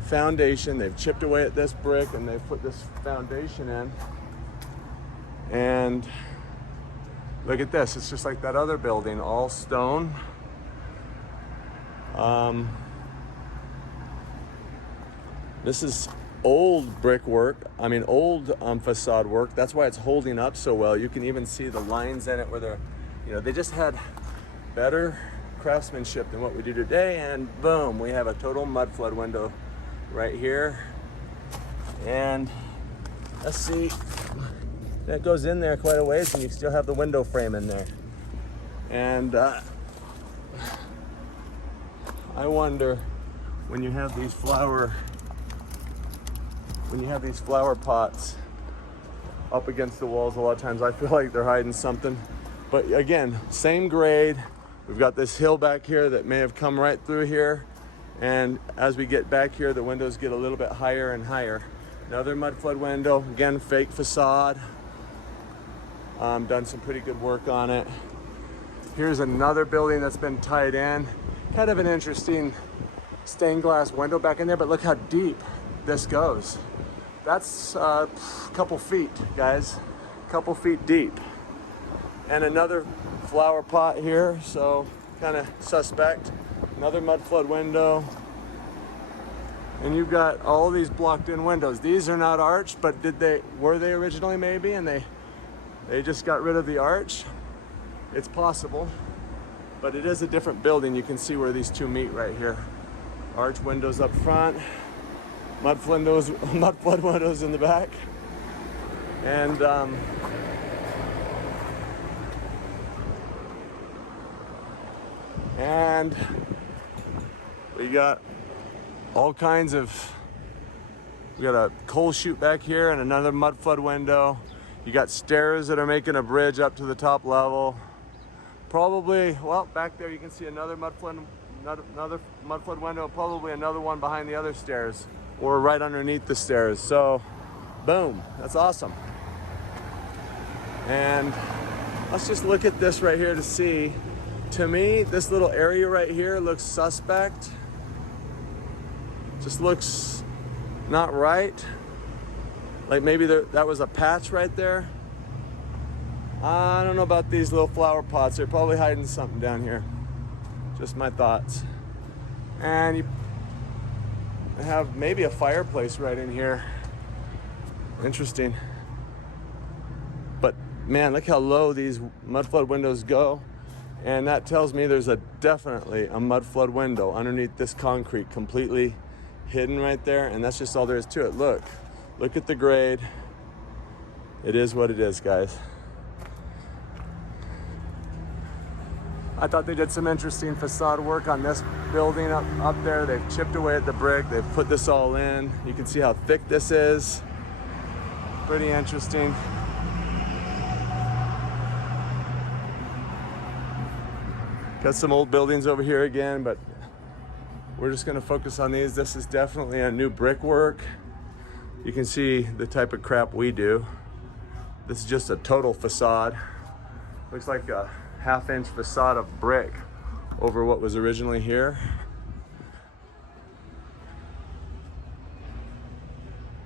foundation. They've chipped away at this brick and they've put this foundation in. And look at this, it's just like that other building, all stone. This is old brickwork, old facade work. That's why it's holding up so well. You can even see the lines in it where they're, they just had better craftsmanship than what we do today. And boom, we have a total mudflood window right here. And let's see, that goes in there quite a ways and you still have the window frame in there. And I wonder, when you have these flower pots up against the walls, a lot of times I feel like they're hiding something. But again, same grade. We've got this hill back here that may have come right through here. And as we get back here, the windows get a little bit higher and higher. Another mudflood window, again, fake facade. Done some pretty good work on it. Here's another building that's been tied in. Kind of an interesting stained glass window back in there, but look how deep this goes. That's a couple feet, guys. Couple feet deep. And another flower pot here, so kind of suspect. Another mudflood window. And you've got all these blocked in windows. These are not arched, but were they originally maybe? And they just got rid of the arch. It's possible, but it is a different building. You can see where these two meet right here. Arch windows up front, mudflood windows in the back. And we got all kinds of, we got a coal chute back here and another mudflood window. You got stairs that are making a bridge up to the top level. Probably, well, back there you can see another mudflood window, probably another one behind the other stairs or right underneath the stairs. So, boom, that's awesome. And let's just look at this right here to see. To me, this little area right here looks suspect. Just looks not right. Like maybe that was a patch right there. I don't know about these little flower pots. They're probably hiding something down here. Just my thoughts. And you have maybe a fireplace right in here. Interesting. But man, look how low these mudflood windows go. And that tells me there's definitely a mudflood window underneath this concrete, completely hidden right there. And that's just all there is to it. Look at the grade. It is what it is, guys. I thought they did some interesting facade work on this building up there. They've chipped away at the brick. They've put this all in. You can see how thick this is. Pretty interesting. Got some old buildings over here again, but we're just gonna focus on these. This is definitely a new brickwork. You can see the type of crap we do. This is just a total facade. Looks like a half-inch facade of brick over what was originally here.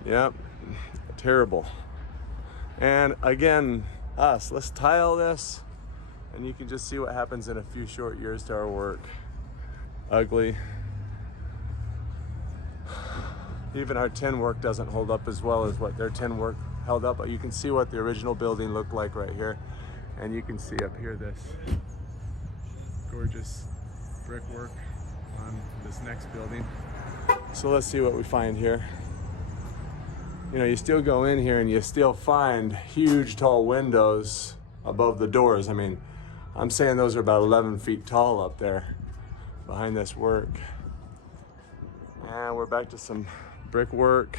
Yep, terrible. And again, let's tile this, and you can just see what happens in a few short years to our work. Ugly. Even our tin work doesn't hold up as well as what their tin work held up, but you can see what the original building looked like right here. And you can see up here this gorgeous brickwork on this next building. So let's see what we find here. You still go in here and you still find huge tall windows above the doors. I'm saying those are about 11 feet tall up there behind this work. And we're back to some brickwork.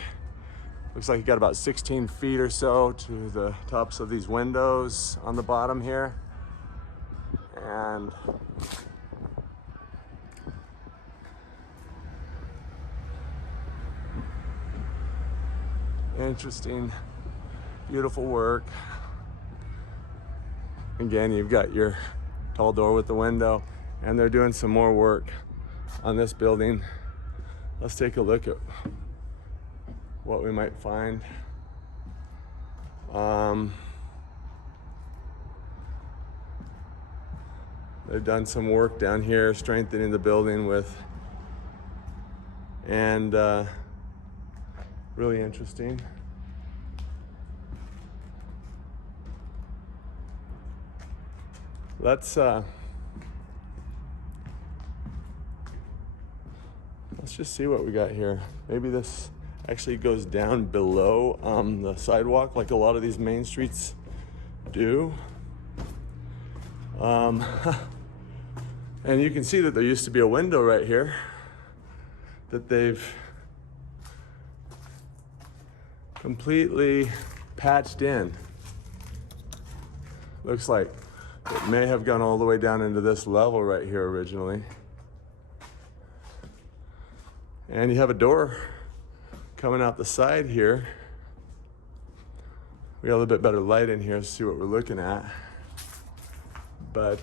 Looks like you got about 16 feet or so to the tops of these windows on the bottom here. And interesting Beautiful work. Again, you've got your tall door with the window, and they're doing some more work on this building. Let's take a look at what we might find. They've done some work down here, strengthening the building with, and really interesting. Let's just see what we got here. Maybe this actually goes down below the sidewalk like a lot of these main streets do. And you can see that there used to be a window right here that they've completely patched in. Looks like it may have gone all the way down into this level right here originally. And you have a door coming out the side here. We got a little bit better light in here to see what we're looking at. But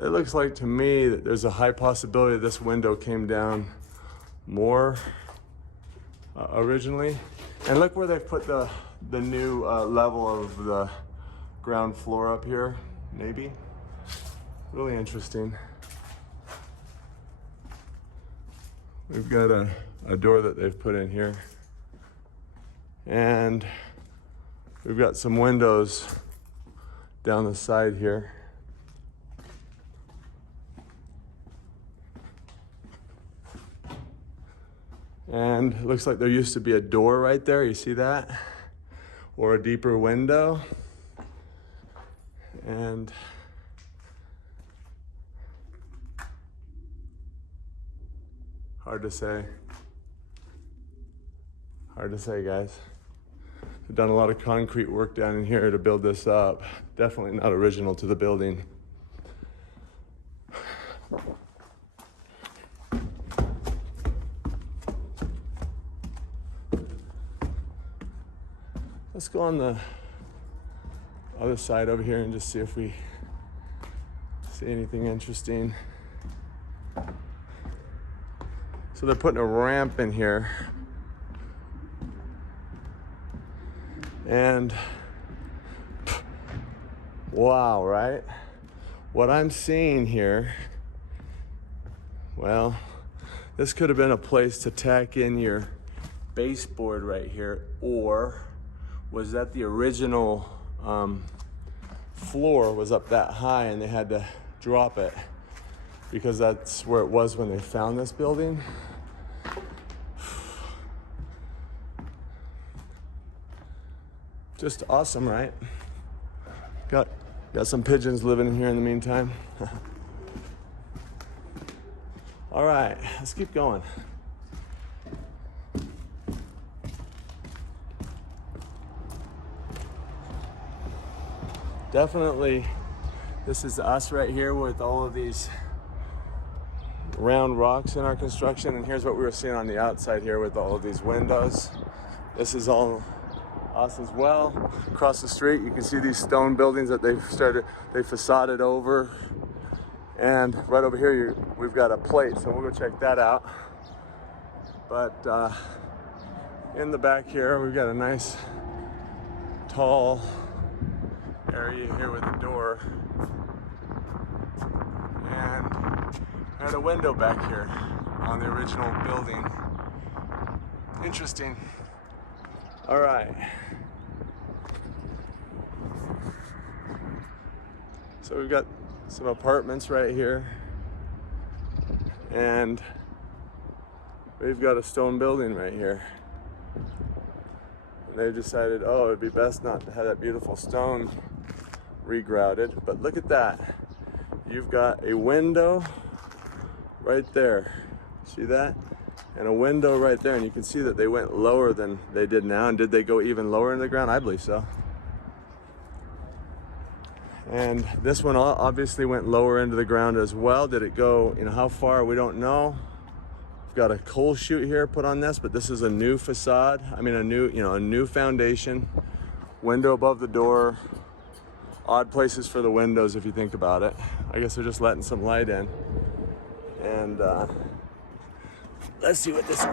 it looks like to me that there's a high possibility this window came down more originally. And look where they've put the new level of the ground floor up here, maybe. Really interesting. We've got a door that they've put in here. And we've got some windows down the side here. And it looks like there used to be a door right there, you see that? Or a deeper window. And hard to say. Hard to say, guys. They've done a lot of concrete work down in here to build this up. Definitely not original to the building. Let's go on the other side over here and just see if we see anything interesting. So they're putting a ramp in here. And wow, right? What I'm seeing here, well, this could have been a place to tack in your baseboard right here, or was that the original floor was up that high and they had to drop it because that's where it was when they found this building. Just awesome, right? Got some pigeons living in here in the meantime. All right, let's keep going. Definitely, this is us right here with all of these round rocks in our construction, and here's what we were seeing on the outside here with all of these windows. This is all us as well. Across the street, you can see these stone buildings that they facaded over. And right over here, we've got a plate, so we'll go check that out. But in the back here, we've got a nice, tall area here with a door. And we had a window back here on the original building. Interesting. All right. So we've got some apartments right here, and we've got a stone building right here. And they decided, oh, it'd be best not to have that beautiful stone regrouted, but look at that. You've got a window right there. See that? And a window right there, and you can see that they went lower than they did now. And did they go even lower in the ground? I believe so. And this one obviously went lower into the ground as well. Did it go, how far? We don't know. We've got a coal chute here put on this, but this is a new facade. I mean, a new foundation, window above the door, odd places for the windows if you think about it. I guess they're just letting some light in. And let's see what this is.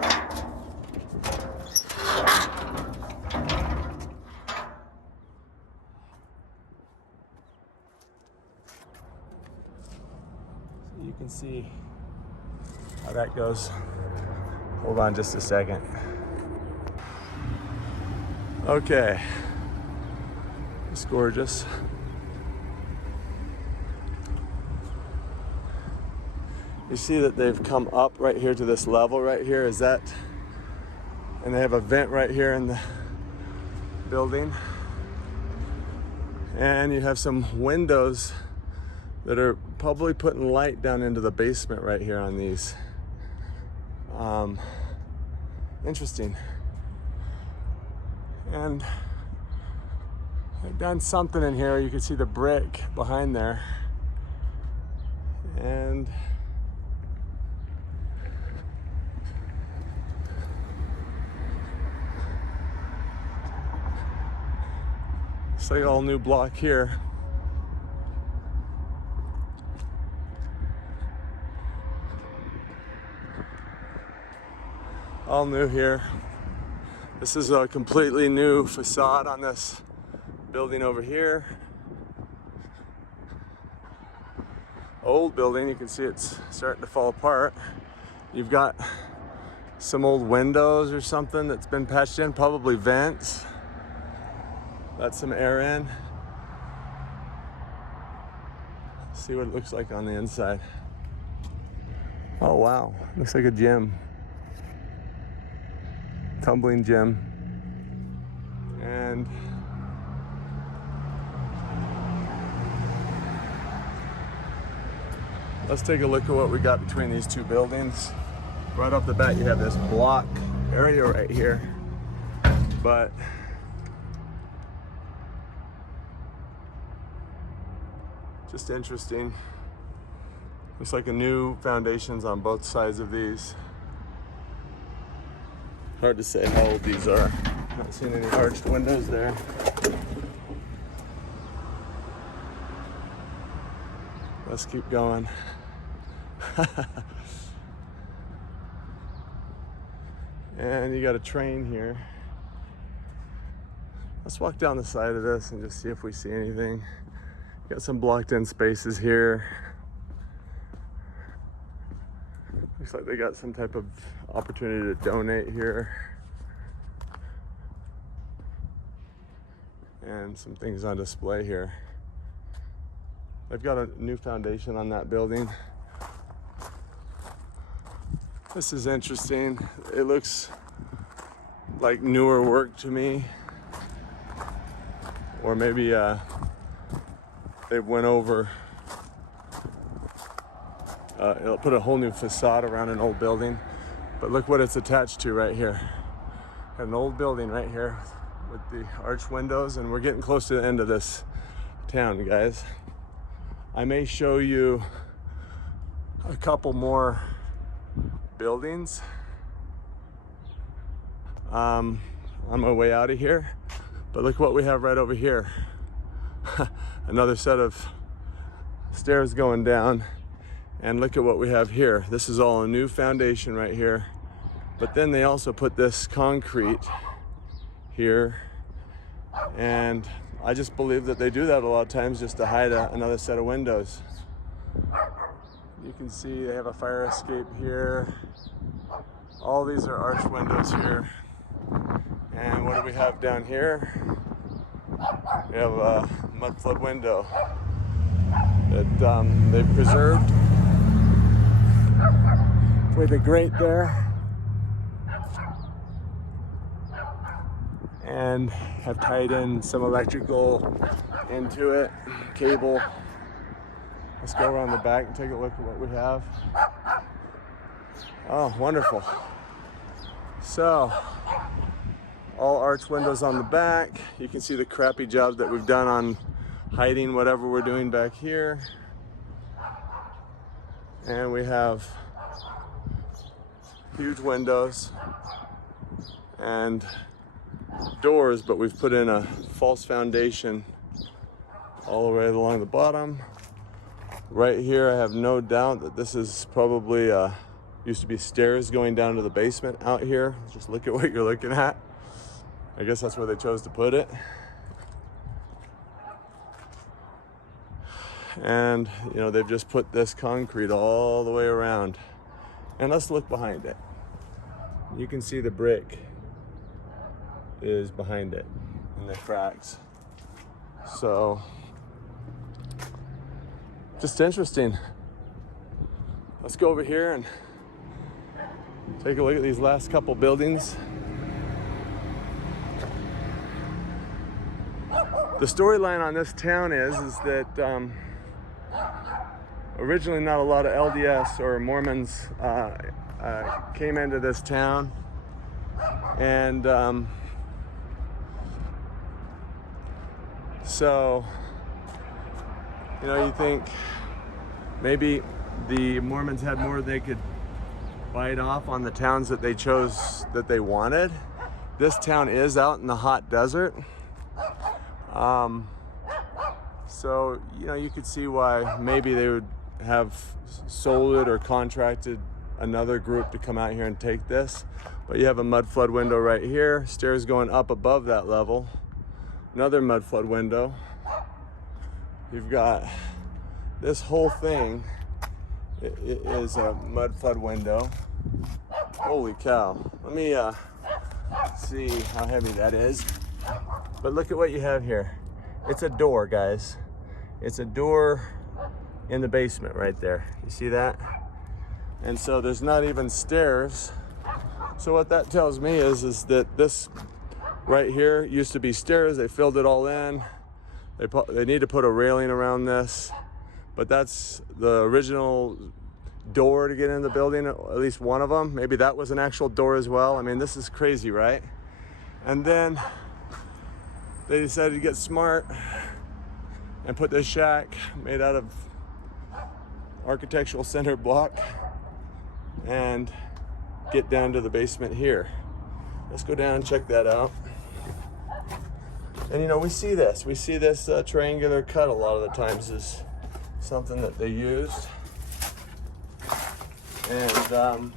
You can see how that goes. Hold on just a second. Okay, it's gorgeous. You see that they've come up right here to this level right here, is that, and they have a vent right here in the building. And you have some windows that are probably putting light down into the basement right here on these. Interesting. And I've done something in here. You can see the brick behind there. And it's like all new block here. All new here. This is a completely new facade on this building over here. Old building, you can see it's starting to fall apart. You've got some old windows or something that's been patched in, probably vents. Let some air in. See what it looks like on the inside. Oh wow, looks like a gym. Tumbling gym. And let's take a look at what we got between these two buildings. Right off the bat, you have this block area right here, but just interesting. Looks like a new foundations on both sides of these. Hard to say how old these are. Not seeing any arched windows there. Let's keep going. And you got a train here. Let's walk down the side of this and just see if we see anything. Got some blocked in spaces here. Looks like they got some type of opportunity to donate here. And some things on display here. They've got a new foundation on that building. This is interesting. It looks like newer work to me. Or maybe they went over, it'll put a whole new facade around an old building. But look what it's attached to right here. An old building right here with the arched windows, and we're getting close to the end of this town, guys. I may show you a couple more buildings on my way out of here, but look what we have right over here. Another set of stairs going down, and look at what we have here. This is all a new foundation right here, but then they also put this concrete here, and I just believe that they do that a lot of times just to hide another set of windows. You can see they have a fire escape here. All these are arched windows here. And what do we have down here? We have a Mudflood window that they've preserved with a grate there, and have tied in some electrical into it, cable. Let's go around the back and take a look at what we have. Oh, wonderful. So, all arched windows on the back. You can see the crappy job that we've done on hiding whatever we're doing back here. And we have huge windows and doors, but we've put in a false foundation all the way along the bottom. Right here, I have no doubt that this is probably used to be stairs going down to the basement out here. Just look at what you're looking at. I guess that's where they chose to put it. And you know, they've just put this concrete all the way around. And let's look behind it. You can see the brick is behind it in the cracks. So just interesting. Let's go over here and take a look at these last couple buildings. The storyline on this town is that originally not a lot of LDS or Mormons came into this town, and so you know, you think maybe the Mormons had more they could bite off on the towns that they chose that they wanted. This town is out in the hot desert. So, you know, you could see why maybe they would have sold it or contracted another group to come out here and take this. But you have a Mudflood window right here, stairs going up above that level, another Mudflood window. You've got this whole thing is a Mudflood window. Holy cow. Let me see how heavy that is. But look at what you have here. It's a door, guys. It's a door in the basement right there. You see that? And so there's not even stairs. So what that tells me is that this right here used to be stairs. They filled it all in. They need to put a railing around this. But that's the original door to get in the building, at least one of them. Maybe that was an actual door as well. I mean, this is crazy, right? And then they decided to get smart and put this shack made out of architectural center block and get down to the basement here. Let's go down and check that out. And you know, we see this triangular cut a lot of the times is something that they used. And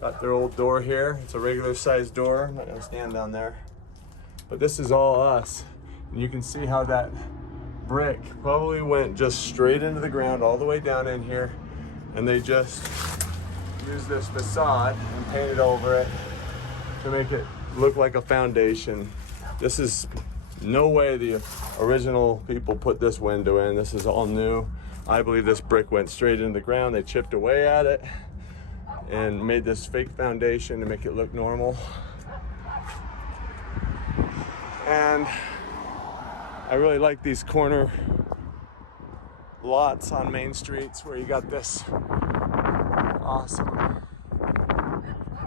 got their old door here. It's a regular sized door. I'm not gonna stand down there. But this is all us. And you can see how that brick probably went just straight into the ground all the way down in here. And they just used this facade and painted over it to make it look like a foundation. This is no way the original people put this window in. This is all new. I believe this brick went straight into the ground. They chipped away at it and made this fake foundation to make it look normal. And I really like these corner lots on main streets where you got this awesome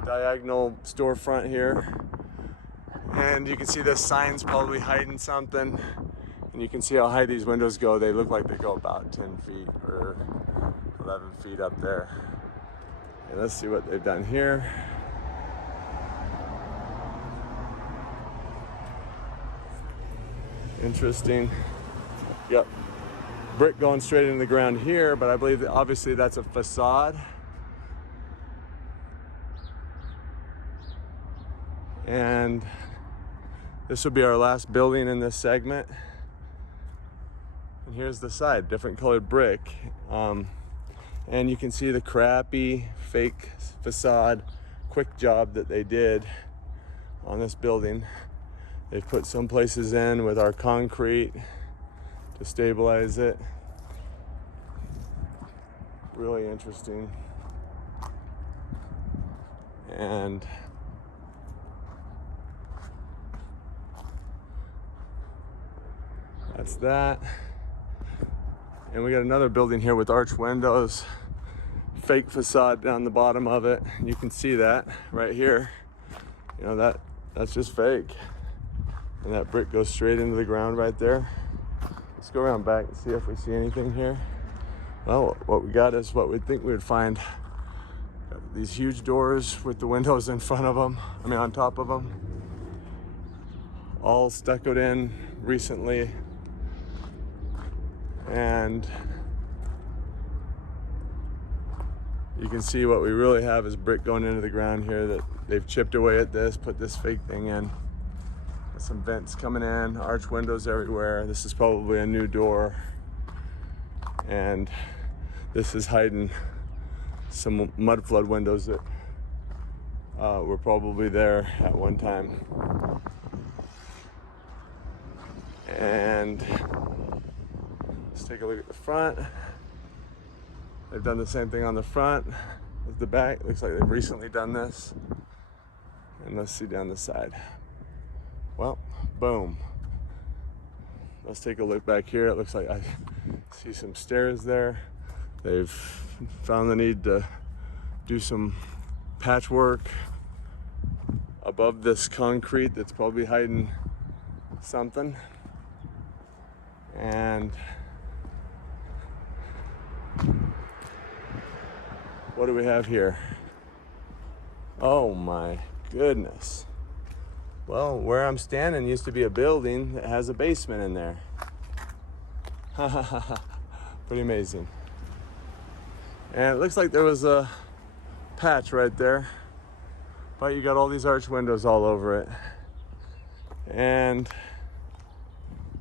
diagonal storefront here. And you can see this sign's probably hiding something. And you can see how high these windows go. They look like they go about 10 feet or 11 feet up there. And let's see what they've done here. Interesting. Yep. Brick going straight into the ground here, but I believe that obviously that's a facade. And this will be our last building in this segment. And here's the side, different colored brick. And you can see the crappy fake facade, quick job that they did on this building. They've put some places in with our concrete to stabilize it. Really interesting. And that's that. And we got another building here with arch windows, fake facade down the bottom of it. You can see that right here. You know, that's just fake. And that brick goes straight into the ground right there. Let's go around back and see if we see anything here. Well, what we got is what we'd think we would find. Got these huge doors with the windows in front of them, on top of them. All stuccoed in recently. And you can see what we really have is brick going into the ground here that they've chipped away at this, put this fake thing in. There's some vents coming in, arch windows everywhere. This is probably a new door. And this is hiding some Mudflood windows that were probably there at one time. And let's take a look at the front. They've done the same thing on the front as the back. Looks like they've recently done this. And let's see down the side. Well, boom. Let's take a look back here. It looks like I see some stairs there. They've found the need to do some patchwork above this concrete that's probably hiding something. And what do we have here? Oh my goodness. Well, where I'm standing used to be a building that has a basement in there. Pretty amazing. And it looks like there was a patch right there, but you got all these arch windows all over it. And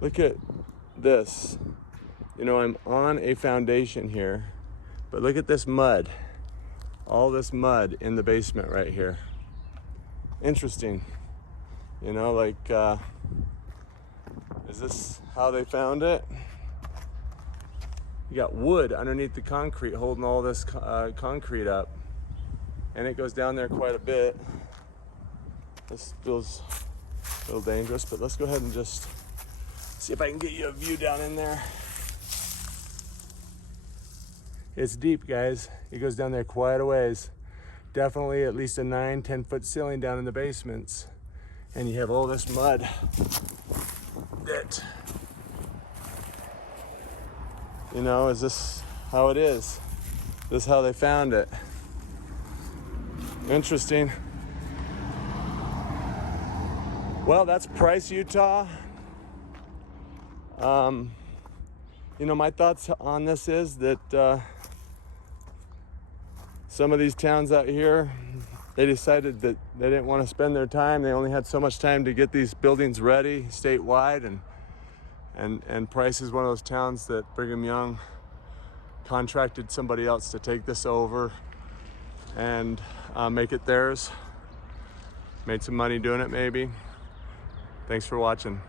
look at this. I'm on a foundation here, but look at this mud. All this mud in the basement right here. Interesting. Is this how they found it? You got wood underneath the concrete holding all this concrete up, and it goes down there quite a bit. This feels a little dangerous, but let's go ahead and just see if I can get you a view down in there. It's deep, guys. It goes down there quite a ways. Definitely at least a 9-10 foot ceiling down in the basements. And you have all this mud that, is this how it is? This is how they found it. Interesting. Well, that's Price, Utah. My thoughts on this is that some of these towns out here, they decided that they didn't want to spend their time. They only had so much time to get these buildings ready statewide, and Price is one of those towns that Brigham Young contracted somebody else to take this over and make it theirs. Made some money doing it, maybe. Thanks for watching.